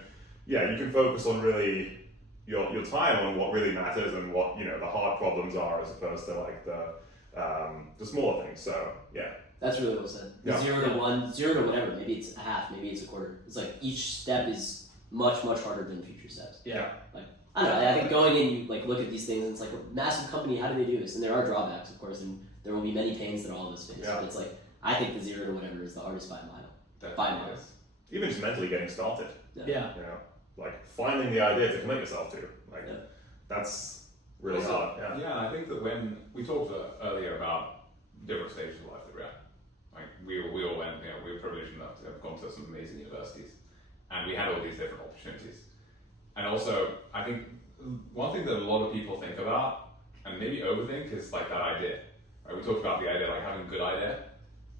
you can focus on really your time on what really matters and what the hard problems are, as opposed to like the smaller things. So yeah. That's really well said. 0 to 1, 0 to whatever. Maybe it's a half, maybe it's a quarter. It's like each step is much, much harder than future steps. Yeah. I don't know. I think going in, you look at these things, and it's like a massive company. How do they do this? And there are drawbacks, of course, and there will be many pains that all of us face. Yeah. But it's like I think the 0 to whatever is the hardest by a mile. By a mile. Even just mentally getting started. Yeah. Finding the idea to commit yourself to. That's really hard. Yeah. Yeah, I think that when we talked earlier about different stages of life that we're at, we all went, we were privileged enough to have gone to some amazing universities, and we had all these different opportunities. And also, I think one thing that a lot of people think about, and maybe overthink, is that idea. Right? We talked about the idea, having a good idea,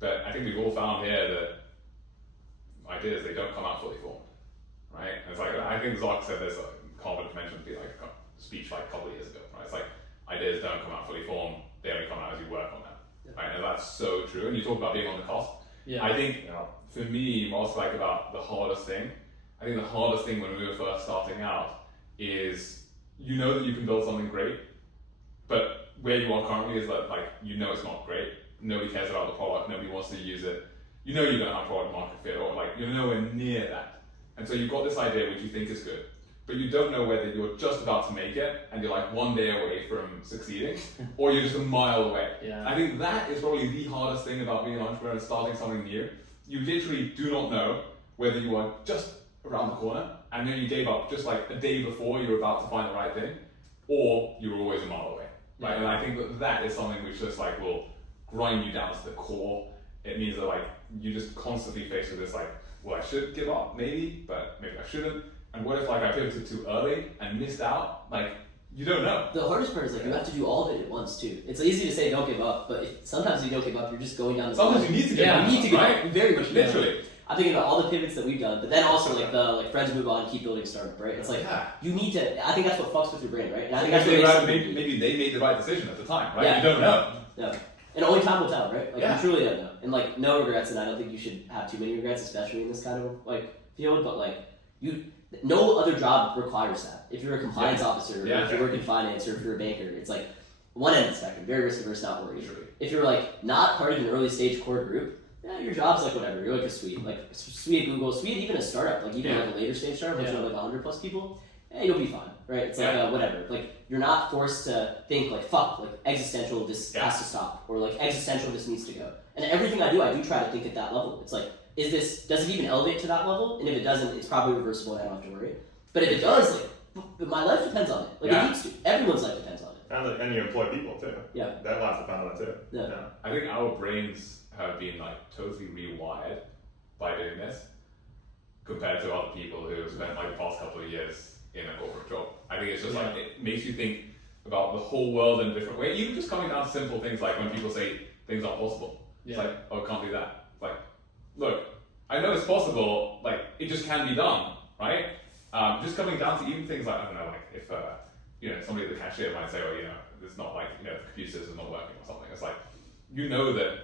but I think we've all found here that ideas, they don't come out fully formed, right? And it's like, I think Zoc said this, Harvard mentioned like a speech like a couple of years ago, right? It's like, ideas don't come out fully formed, they only come out as you work on them, right? And that's so true. And you talk about being on the cost. Yeah. I think, for me, most like about the hardest thing, I think the hardest thing when we were first starting out is, you know that you can build something great, but where you are currently is that, like, you know it's not great, nobody cares about the product, nobody wants to use it, you know you don't have product market fit, or like, you're nowhere near that. And so you've got this idea which you think is good, but you don't know whether you're just about to make it and you're like one day away from succeeding, or you're just a mile away. Yeah. I think that is probably the hardest thing about being an entrepreneur and starting something new. You literally do not know whether you are just around the corner and then you gave up just like a day before you were about to find the right thing, or you were always a mile away. Right? Yeah. And I think that that is something which just like will grind you down to the core. It means that like you just constantly face with this like, well, I should give up maybe, but maybe I shouldn't. And what if like I pivoted too early and missed out? Like, you don't know. The hardest part is like you have to do all of it at once too. It's easy to say don't give up, but sometimes you don't give up. You're just going down the. Sometimes you need to give up. You need to give right? up. Very much. Literally. I'm thinking about all the pivots that we've done, but then also like the friends move on, keep building startup, right? It's like you need to. I think that's what fucks with your brain, right? And I think that's what maybe they made the right decision at the time, right? Yeah. You don't know. Yeah. And only time will tell, right? Like you truly don't know. And like no regrets, and I don't think you should have too many regrets, especially in this kind of like field. But like no other job requires that. If you're a compliance officer, or if you work in finance, or if you're a banker, it's like one end of the spectrum, very risk averse, not worried. If you're like not part of an early stage core group, your job's like whatever. You're like a suite at Google, suite even a startup, like even like a later stage startup, which you have like 100+ people. You'll be fine, right? It's like whatever. Like you're not forced to think like fuck, like existential, this has to stop, or like existential, this needs to go. And everything I do try to think at that level. It's like, does it even elevate to that level? And if it doesn't, it's probably reversible and I don't have to worry. But if it does, like my life depends on it. Like it needs to. Everyone's life depends on it. And you employ people too. Yeah. Their lives depend on it too. Yeah. I think our brains have been like totally rewired by doing this compared to other people who have spent like the past couple of years in a corporate job. I think it's just like, it makes you think about the whole world in a different way. Even just coming down to simple things like when people say things aren't possible. It's like, oh, I can't do that. It's like, look, I know it's possible, like it just can be done, right? Just coming down to even things like, I don't know, like if somebody at the cashier might say, oh, it's not like, the computer system's not working or something. It's like, that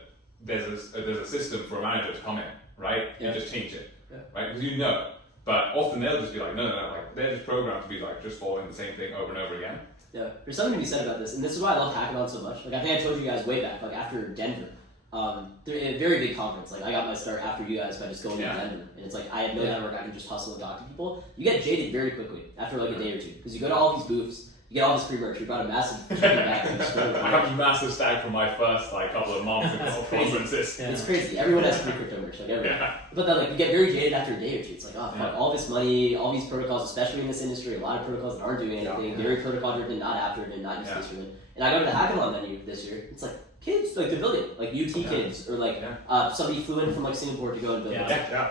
there's a system for a manager to come in, right? You just change it, right? Because you know. But often they'll just be like, no, like they're just programmed to be like just following the same thing over and over again. Yeah, there's something to be said about this, and this is why I love hackathon so much. Like I think I told you guys way back, like after Denver, they're a very big conference. Like I got my start after you guys by just going to Denver, and it's like I had no network. I could just hustle and talk to people. You get jaded very quickly after like a day or two because you go to all these booths. You get all this free merch. You brought a massive chicken back to the store. I have a massive stack from my first couple of months of conferences. It's crazy. Everyone has free crypto merch, like everyone. But then you get very jaded after a day or two. It's like, oh fuck, all this money, all these protocols, especially in this industry, a lot of protocols that aren't doing anything, very protocol driven, not app driven, not use case driven. And I go to the hackathon venue this year. It's like kids, like they're building, like UT kids, or like somebody flew in from like Singapore to go and build.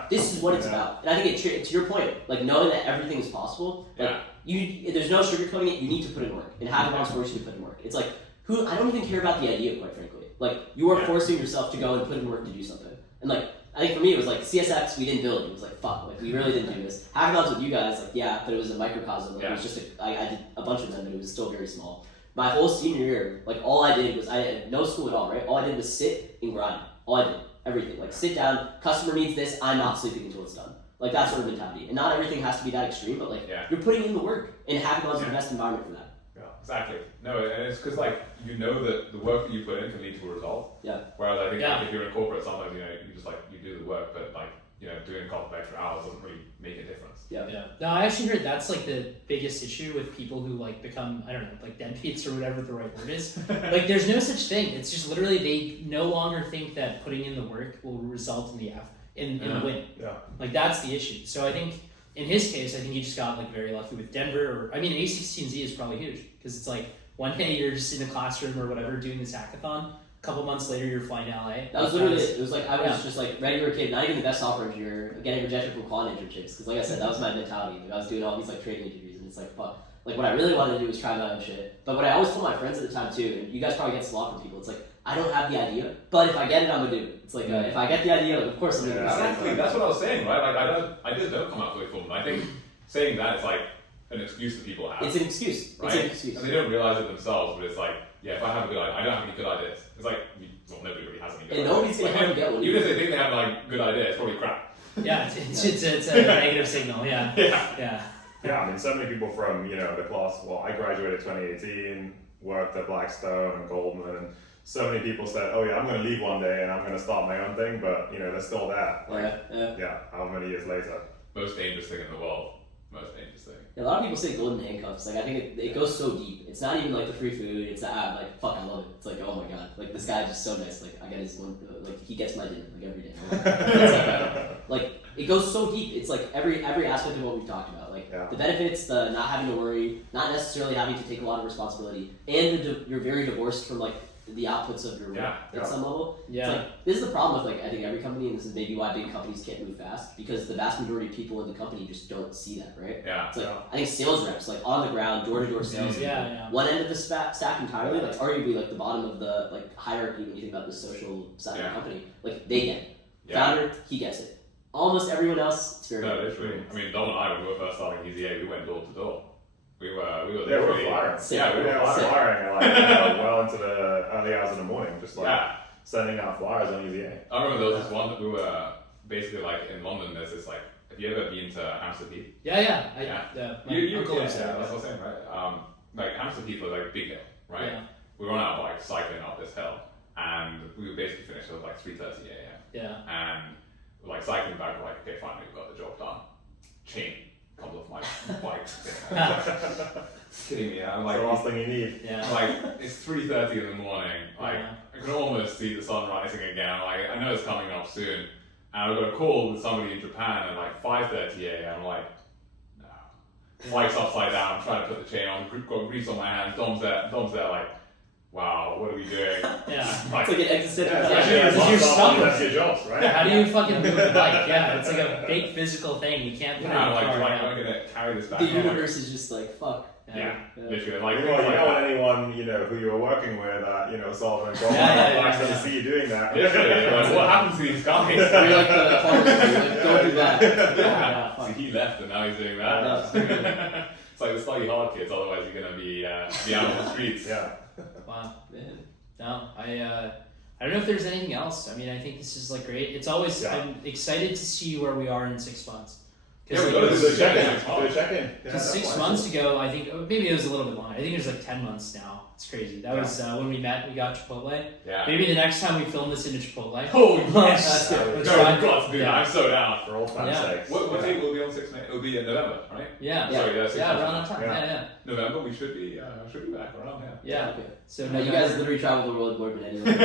This is what it's about. And I think to your point, like knowing that everything is possible, like there's no sugarcoating it. You need to put in work, and hackathons force you to put in work. It's like I don't even care about the idea, quite frankly. Like you are forcing yourself to go and put in work to do something. And like I think for me it was like CSX, we didn't build it. It was like fuck, like we really didn't do this. Hackathons with you guys, like but it was a microcosm. Like, it was just I did a bunch of them, but it was still very small. My whole senior year, like all I did was I had no school at all, right? All I did was sit and grind. All I did, everything. Like sit down, customer needs this, I'm not sleeping until it's done. Like that sort of mentality. And not everything has to be that extreme, but like you're putting in the work, and hackathons are the best environment for that. Yeah, exactly. No, and it's because like that the work that you put in can lead to a result. Yeah. Whereas I think like, if you're in corporate, sometimes you just you do the work, but like doing a couple of extra hours doesn't really make a difference. Yeah. No, I actually heard that's like the biggest issue with people who like become, I don't know, like deadbeats or whatever the right word is. Like there's no such thing. It's just literally they no longer think that putting in the work will result in the in a win. Yeah. Like that's the issue. So I think in his case, I think he just got like very lucky with Denver. Or I mean, A16Z is probably huge because it's like one day you're just in a classroom or whatever doing this hackathon. A couple months later, you're flying to LA. That was literally it. It was like I was just like regular kid, not even the best software engineer, getting rejected from quant internships. Because like I said, that was my mentality. Like, I was doing all these like trading degrees, and it's like fuck. Like what I really wanted to do was try my own shit. But what I always told my friends at the time too, and you guys probably get this a lot from people. It's like I don't have the idea, but if I get it, I'm gonna do it. It's like if I get the idea, like, of course I'm gonna do it. Exactly, that's what I was saying, right? Like I just don't come out fully formed. I think saying that is like an excuse that people have. It's an excuse, right? It's an excuse. And they don't realize it themselves, but it's like, yeah, if I have a good idea, I don't have any good ideas. It's like, well, nobody really has any good ideas. Nobody's gonna ever get one. Even if they think they have like good ideas, it's probably crap. Yeah, it's a negative signal. Yeah. Yeah, I mean, so many people from, the class, well, I graduated 2018, worked at Blackstone and Goldman, and so many people said, oh yeah, I'm going to leave one day and I'm going to start my own thing, but, they're still there. Yeah, how many years later? Most dangerous thing in the world. Most dangerous thing. A lot of people say golden handcuffs. Like, I think it goes so deep. It's not even like the free food. It's like, fuck, I love it. It's like, oh my god, like this guy's just so nice. Like, I get his one, like he gets my dinner like every day. It's like it goes so deep. It's like every aspect of what we've talked about. Like the benefits, the not having to worry, not necessarily having to take a lot of responsibility, and you're very divorced from like the outputs of your work at some level. Yeah. It's like, this is the problem with like I think every company, and this is maybe why big companies can't move fast, because the vast majority of people in the company just don't see that, right? Yeah. It's like I think sales reps, like on the ground, door to door sales, one end of the stack entirely, like arguably like the bottom of the like hierarchy when you think about the social side of the company, like they get it. Founder, he gets it. Almost everyone else, it's very literally. I mean, Dom and I, when we were first starting EZA, we went door to door. We were literally flying. Yeah, we were flying like well into the early hours of the morning, just like sending out flyers on EZA. I remember there was this one that we were basically like in London. There's this like, have you ever been to Hampstead Heath? Yeah. You that's what I was saying, right? Like Hampstead Heath was like a big hill, right? Yeah. We were on our bike cycling up this hill, and we would basically finish at like 3:30 a.m. Yeah. And we're like cycling back, we're like, okay, finally we got the job done. Chain comes off my bike. Kidding me? I'm like, the last thing you need. Yeah. Like it's 3:30 in the morning. Like I can almost see the sun rising again. Like I know it's coming up soon. And I got a call with somebody in Japan at like 5:30 a.m. I'm like, no. Bike's upside down. I'm trying to put the chain on. Got grease on my hands. Dom's there. Like, wow, what are we doing? Yeah. It's like an existential you're stuck. That's your jobs, right? How do you fucking move the bike? Yeah, it's like a big physical thing. You can't put it in a car. I'm gonna carry this back. The universe is just like fuck. Literally. Like, you don't want anyone, who you were working with at, Sullivan and Goldman, to see you doing that. Literally. Like, what happened to these guys? You're like the pharmacist, don't do that. So he left and now he's doing that. It's like the study hard kids, otherwise you're gonna be out on the streets. Yeah. Wow. No, I don't know if there's anything else. I mean, I think this is like great. It's always I'm excited to see where we are in 6 months. Yeah, we got to do the check-in. Because 6 months ago, I think maybe it was a little bit longer. I think it was like 10 months now. It's crazy. That was when we met. We got Chipotle. Yeah. Maybe the next time we film this into Chipotle. Oh yes. We've got to do that. I'm so down. For all time's sake. What date will be on 6 May? It'll be in November, right? Yeah. Sorry, around that time. Yeah. November. We should be back around there. Yeah. Okay. So you guys literally travel the world more than anyone. It's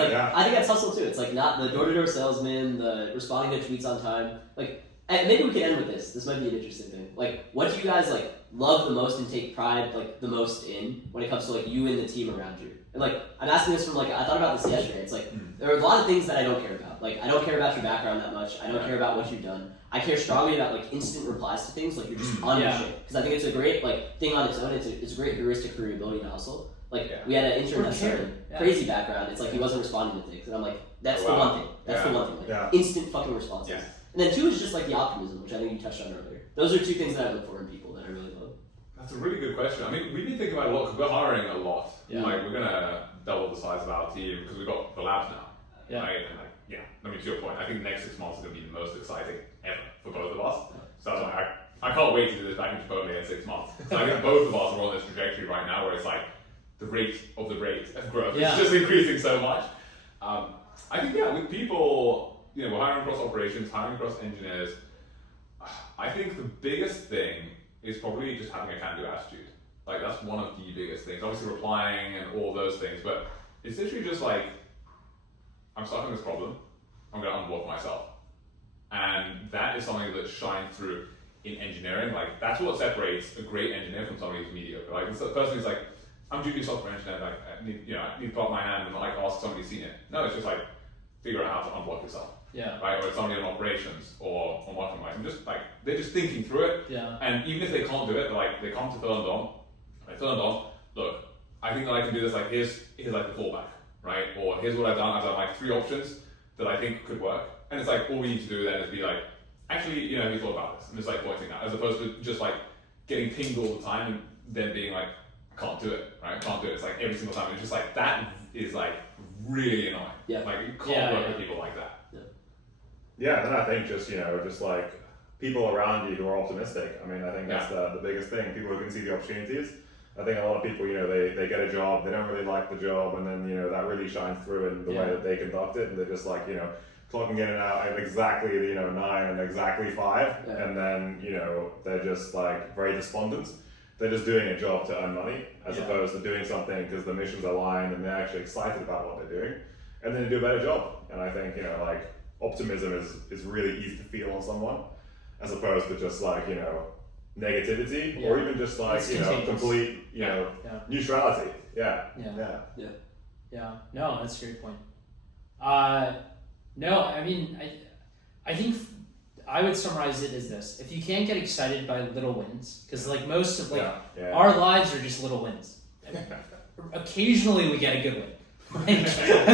like I think that's hustle too. It's like not the door-to-door salesman, the responding to tweets on time. Like, and maybe we can end with this. This might be an interesting thing. Like, what do you guys like love the most and take pride like the most in when it comes to like you and the team around you? And like, I'm asking this from like I thought about this yesterday. It's like there are a lot of things that I don't care about. Like, I don't care about your background that much. I don't care about what you've done. I care strongly about like instant replies to things. Like you're just on your shit, because I think it's a great like thing on its own. It's a great heuristic for your ability to hustle. Like we had an intern that started crazy background. It's like he wasn't responding to things, and I'm like, that's the one thing. That's the one thing. Like, instant fucking responses. Yeah. And then 2 is just like the optimism, which I think you touched on earlier. Those are 2 things that I look for in people that I really love. That's a really good question. I mean, we've been thinking about it a lot because we're hiring a lot. Yeah. Like, we're gonna double the size of our team because we've got the labs now. Yeah. Right? And I mean, to your point, I think the next 6 months is gonna be the most exciting ever for both of us. So that's why I can't wait to do this back in Chipotle in 6 months. So I think both of us are on this trajectory right now where it's like the rate of growth is just increasing so much. I think with people. We're hiring across operations, hiring across engineers. I think the biggest thing is probably just having a can-do attitude. Like, that's one of the biggest things. Obviously replying and all those things, but it's literally just like, I'm stuck in this problem, I'm gonna unblock myself. And that is something that shines through in engineering. Like, that's what separates a great engineer from somebody who's mediocre. Like, the person who's like, I'm junior software engineer, like, I need to put up my hand and like ask somebody senior. No, it's just like, figure out how to unblock yourself. Yeah. Right, or it's somebody in operations or on marketing, right? And just like they're just thinking through it. Yeah. And even if they can't do it, they come to Phil and Dom. Like, Phil and Dom, look, I think that I can do this. Like here's like the fallback. right? Or here's what I've done like 3 options that I think could work. And it's like, all we need to do then is be like, actually, have you thought about this? And it's like pointing out, as opposed to just like getting pinged all the time and then being like, I can't do it, right? I can't do it. It's like every single time. It's just like, that is like really annoying. Yeah. Like, you can't work with people like that. Yeah, and I think just like people around you who are optimistic. I mean, I think that's the biggest thing. People who can see the opportunities. I think a lot of people, they get a job, they don't really like the job, and then that really shines through in the way that they conduct it, and they're just like clocking in and out at exactly 9 and exactly 5, and then they're just like very despondent. They're just doing a job to earn money as opposed to doing something because the missions are aligned and they're actually excited about what they're doing, and then they do a better job. And I think like optimism is really easy to feel on someone, as opposed to just like negativity or even just like complete neutrality. Yeah. No, that's a great point. No, I mean, I think I would summarize it as this: if you can't get excited by little wins, because like most of our lives are just little wins. Occasionally we get a good win. Like,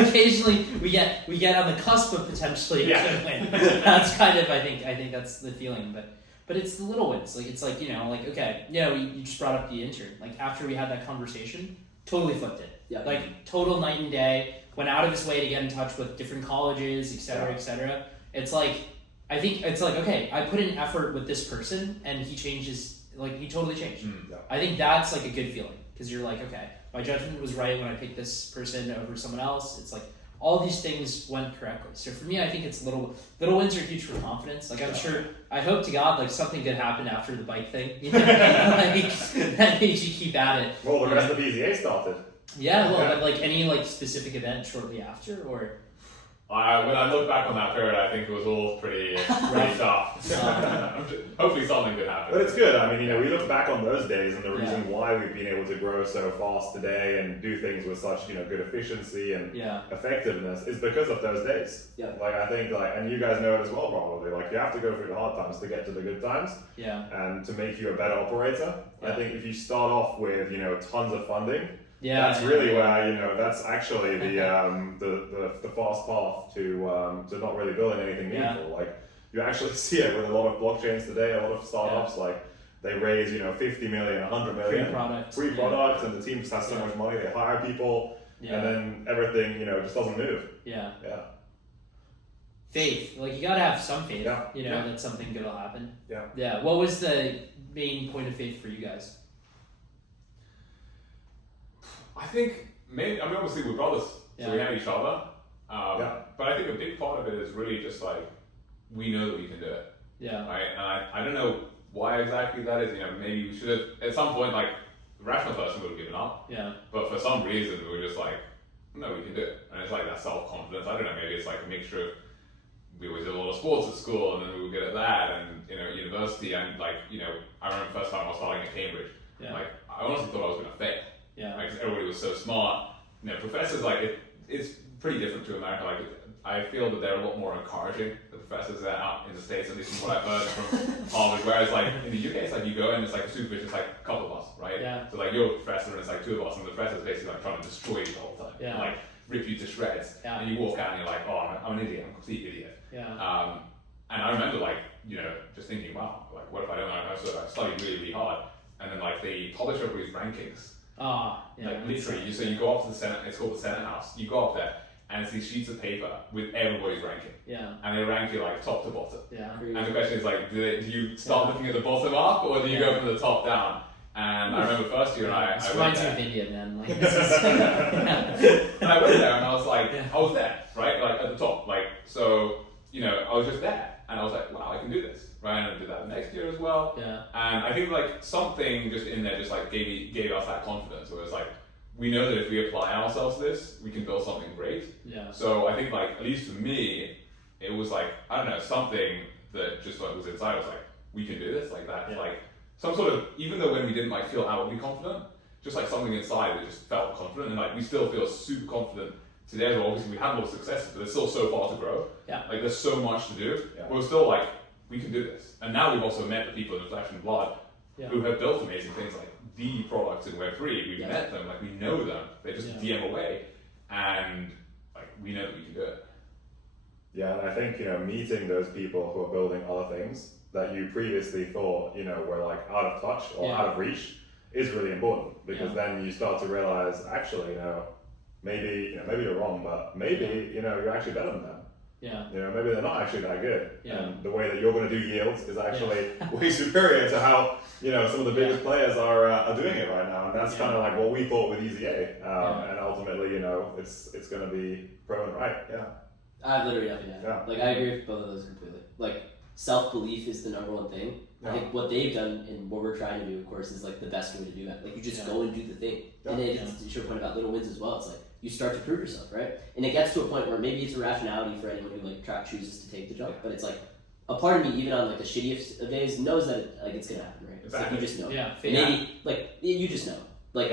occasionally we get on the cusp of potentially a good win. That's kind of I think that's the feeling, but it's the little wins. Like it's like okay, you just brought up the intern. Like after we had that conversation, totally flipped it. Yeah. Like total night and day. Went out of his way to get in touch with different colleges, etc., etc. It's like I think it's like okay, I put in effort with this person, and he changes. Like he totally changed. I think that's like a good feeling because you're like okay, my judgment was right when I picked this person over someone else. It's like all these things went correctly. So for me, I think it's little wins are huge for confidence. Like I'm sure, I hope to God, like something good happened after the bike thing. Like, that made you keep at it. Well, the rest of EZA started. Yeah, well, but like any like specific event shortly after, or When I look back on that period, I think it was all pretty tough. Hopefully something good happen. But it's good. I mean, we look back on those days, and the reason why we've been able to grow so fast today and do things with such good efficiency and effectiveness is because of those days. Yeah. Like I think, and you guys know it as well, probably. Like you have to go through the hard times to get to the good times. Yeah. And to make you a better operator, I think if you start off with tons of funding. That's really where that's actually the fast path to not really building anything meaningful. Like you actually see it with a lot of blockchains today. A lot of startups like they raise 50 million, 100 million free products, and the team just has so much money. They hire people, and then everything just doesn't move. Yeah. Faith, like you gotta have some faith. That something good will happen. Yeah. What was the main point of faith for you guys? I think obviously we're brothers, so we have each other. But I think a big part of it is really just like we know that we can do it. Yeah. Right. And I don't know why exactly that is. Maybe we should have at some point like the rational person would have given up. Yeah. But for some reason we were just like, no, we can do it. And it's like that self-confidence. I don't know. Maybe it's like a mixture of we always did a lot of sports at school, and then we were good at that, and university, and like I remember the first time I was starting at Cambridge. Yeah. Like I honestly thought I was going to fail. Yeah. Like everybody was so smart. Professors it's pretty different to America. Like I feel that they're a lot more encouraging. The professors that are out in the States, at least from what I've heard from Harvard. Whereas like in the UK, it's like you go in, it's like a supervision, it's like a couple of us, right? Yeah. So like you're a professor, and it's like 2 of us, and the professor's basically like trying to destroy you the whole time. Yeah. And, like rip you to shreds. Yeah. And you walk out and you're like, oh, I'm an idiot. I'm a complete idiot. Yeah. And I remember like just thinking, wow, like what if I don't know? So I studied really, really hard, and then like they publish everybody's rankings. Like literally, so you go up to the Senate. It's called the Senate House. You go up there, and it's these sheets of paper with everybody's ranking. Yeah. And they rank you like top to bottom. Yeah. And the question is like, do you start looking at the bottom up, or do you go from the top down? And I remember first year, I went reminds me there. of India, man. Like, And I went there, and I was like, I was there, right, like at the top, like so. I was just there, and I was like, wow, I can do this, right? And I did that the next year as well. Yeah. And I think like something just in there just like gave us that confidence, where it's like we know that if we apply ourselves to this, we can build something great. Yeah. So I think like at least for me, it was like I don't know, something that just like was inside. I was like, we can do this, like that, like some sort of, even though when we didn't like feel outwardly confident, just like something inside that just felt confident, and like we still feel super confident today. So obviously we had a lot of successes, but there's still so far to grow. Yeah. Like there's so much to do. Yeah. We're still like, we can do this. And now we've also met the people in Flesh and Blood who have built amazing things like the products in Web3. We've met them, like we know them. They just DM away. and like we know that we can do it. Yeah, and I think, meeting those people who are building other things that you previously thought, were like out of touch or out of reach is really important, because then you start to realize, actually, maybe you're wrong, but maybe, you're actually better than them. Yeah. Maybe they're not actually that good. Yeah. And the way that you're going to do yields is actually way superior to how, some of the biggest players are doing it right now. And that's kind of like what we thought with EZA. And ultimately, it's going to be proven right. Yeah. I literally Like, I agree with both of those completely. Like, self-belief is the number one thing. I think what they've done and what we're trying to do, of course, is like the best way to do that. Like, you just go and do the thing. And it's your point about little wins as well. It's like, you start to prove yourself, right? And it gets to a point where maybe it's a rationality for anyone who like chooses to take the jump, but it's like a part of me, even on like the shittiest of days, knows that it's gonna happen, right? It's like you just know. Yeah. Maybe like you just know. Like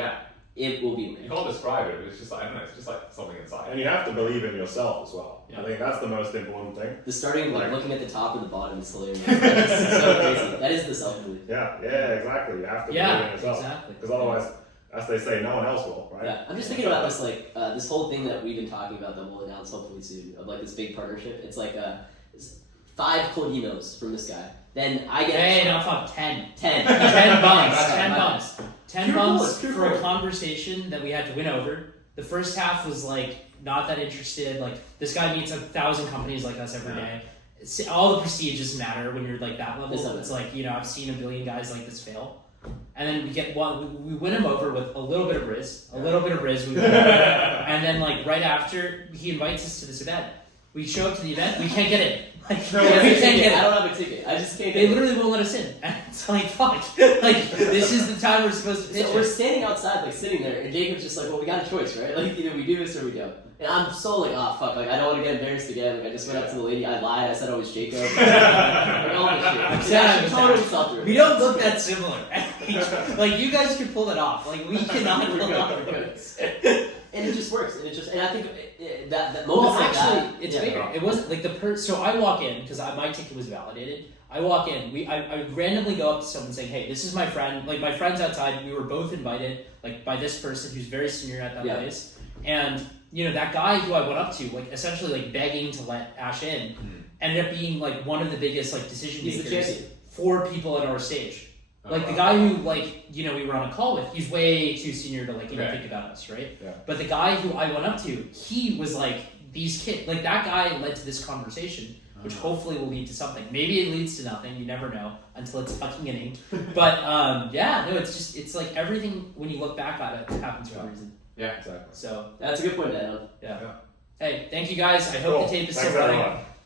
it will be. You can't describe it, but it's just like, I don't know, it's just like something inside. And you have to believe in yourself as well. I think that's the most important thing. The starting like looking at the top and the bottom is hilarious. That's so crazy. That is the self-belief. Yeah, exactly. You have to believe in yourself. Exactly. Because otherwise, as they say, no one else will, right? Yeah, I'm just thinking about this like this whole thing that we've been talking about that we'll announce hopefully soon of like this big partnership. It's like 5 cold emails from this guy. Then I get 10 bumps. 10 bumps for a conversation that we had to win over. The first half was like not that interested. Like this guy meets 1,000 companies like us every day. All the prestige doesn't matter when you're like that level. It's like I've seen a billion guys like this fail. And then we get we win him over with a little bit of Riz. We win him over. And then like right after, he invites us to this event. We show up to the event, we can't get in. Like, we can't get in. I don't have a ticket. I just can't get in. They literally won't let us in. And it's like, fuck. Like, this is the time we're supposed to pitch. So we're standing outside, like sitting there, and Jacob's just like, well, we got a choice, right? Like, either we do this or we don't. And I'm so like, oh fuck, like I don't want to get embarrassed again. Like I just went up to the lady, I lied, I said I was Jacob. Like all this shit. Totally we don't look that similar. Like you guys can pull that off. Like we cannot pull it off. And it just works. And I think that moment like that. It's bigger. It wasn't like so I walk in because my ticket was validated. I walk in. I randomly go up to someone saying, "Hey, this is my friend. Like my friend's outside. We were both invited, like by this person who's very senior at that place." And that guy who I went up to, like essentially like begging to let Ash in, ended up being like one of the biggest like decision makers for people at our stage. Like the guy who we were on a call with, he's way too senior to think about us, right? Yeah. But the guy who I went up to, he was like these kids. Like that guy led to this conversation, which hopefully will lead to something. Maybe it leads to nothing. You never know until it's fucking inning. But it's like everything when you look back at it happens for a reason. Yeah, exactly. So that's a good point, Dan. Yeah. Hey, thank you guys. I hope the tape is still running.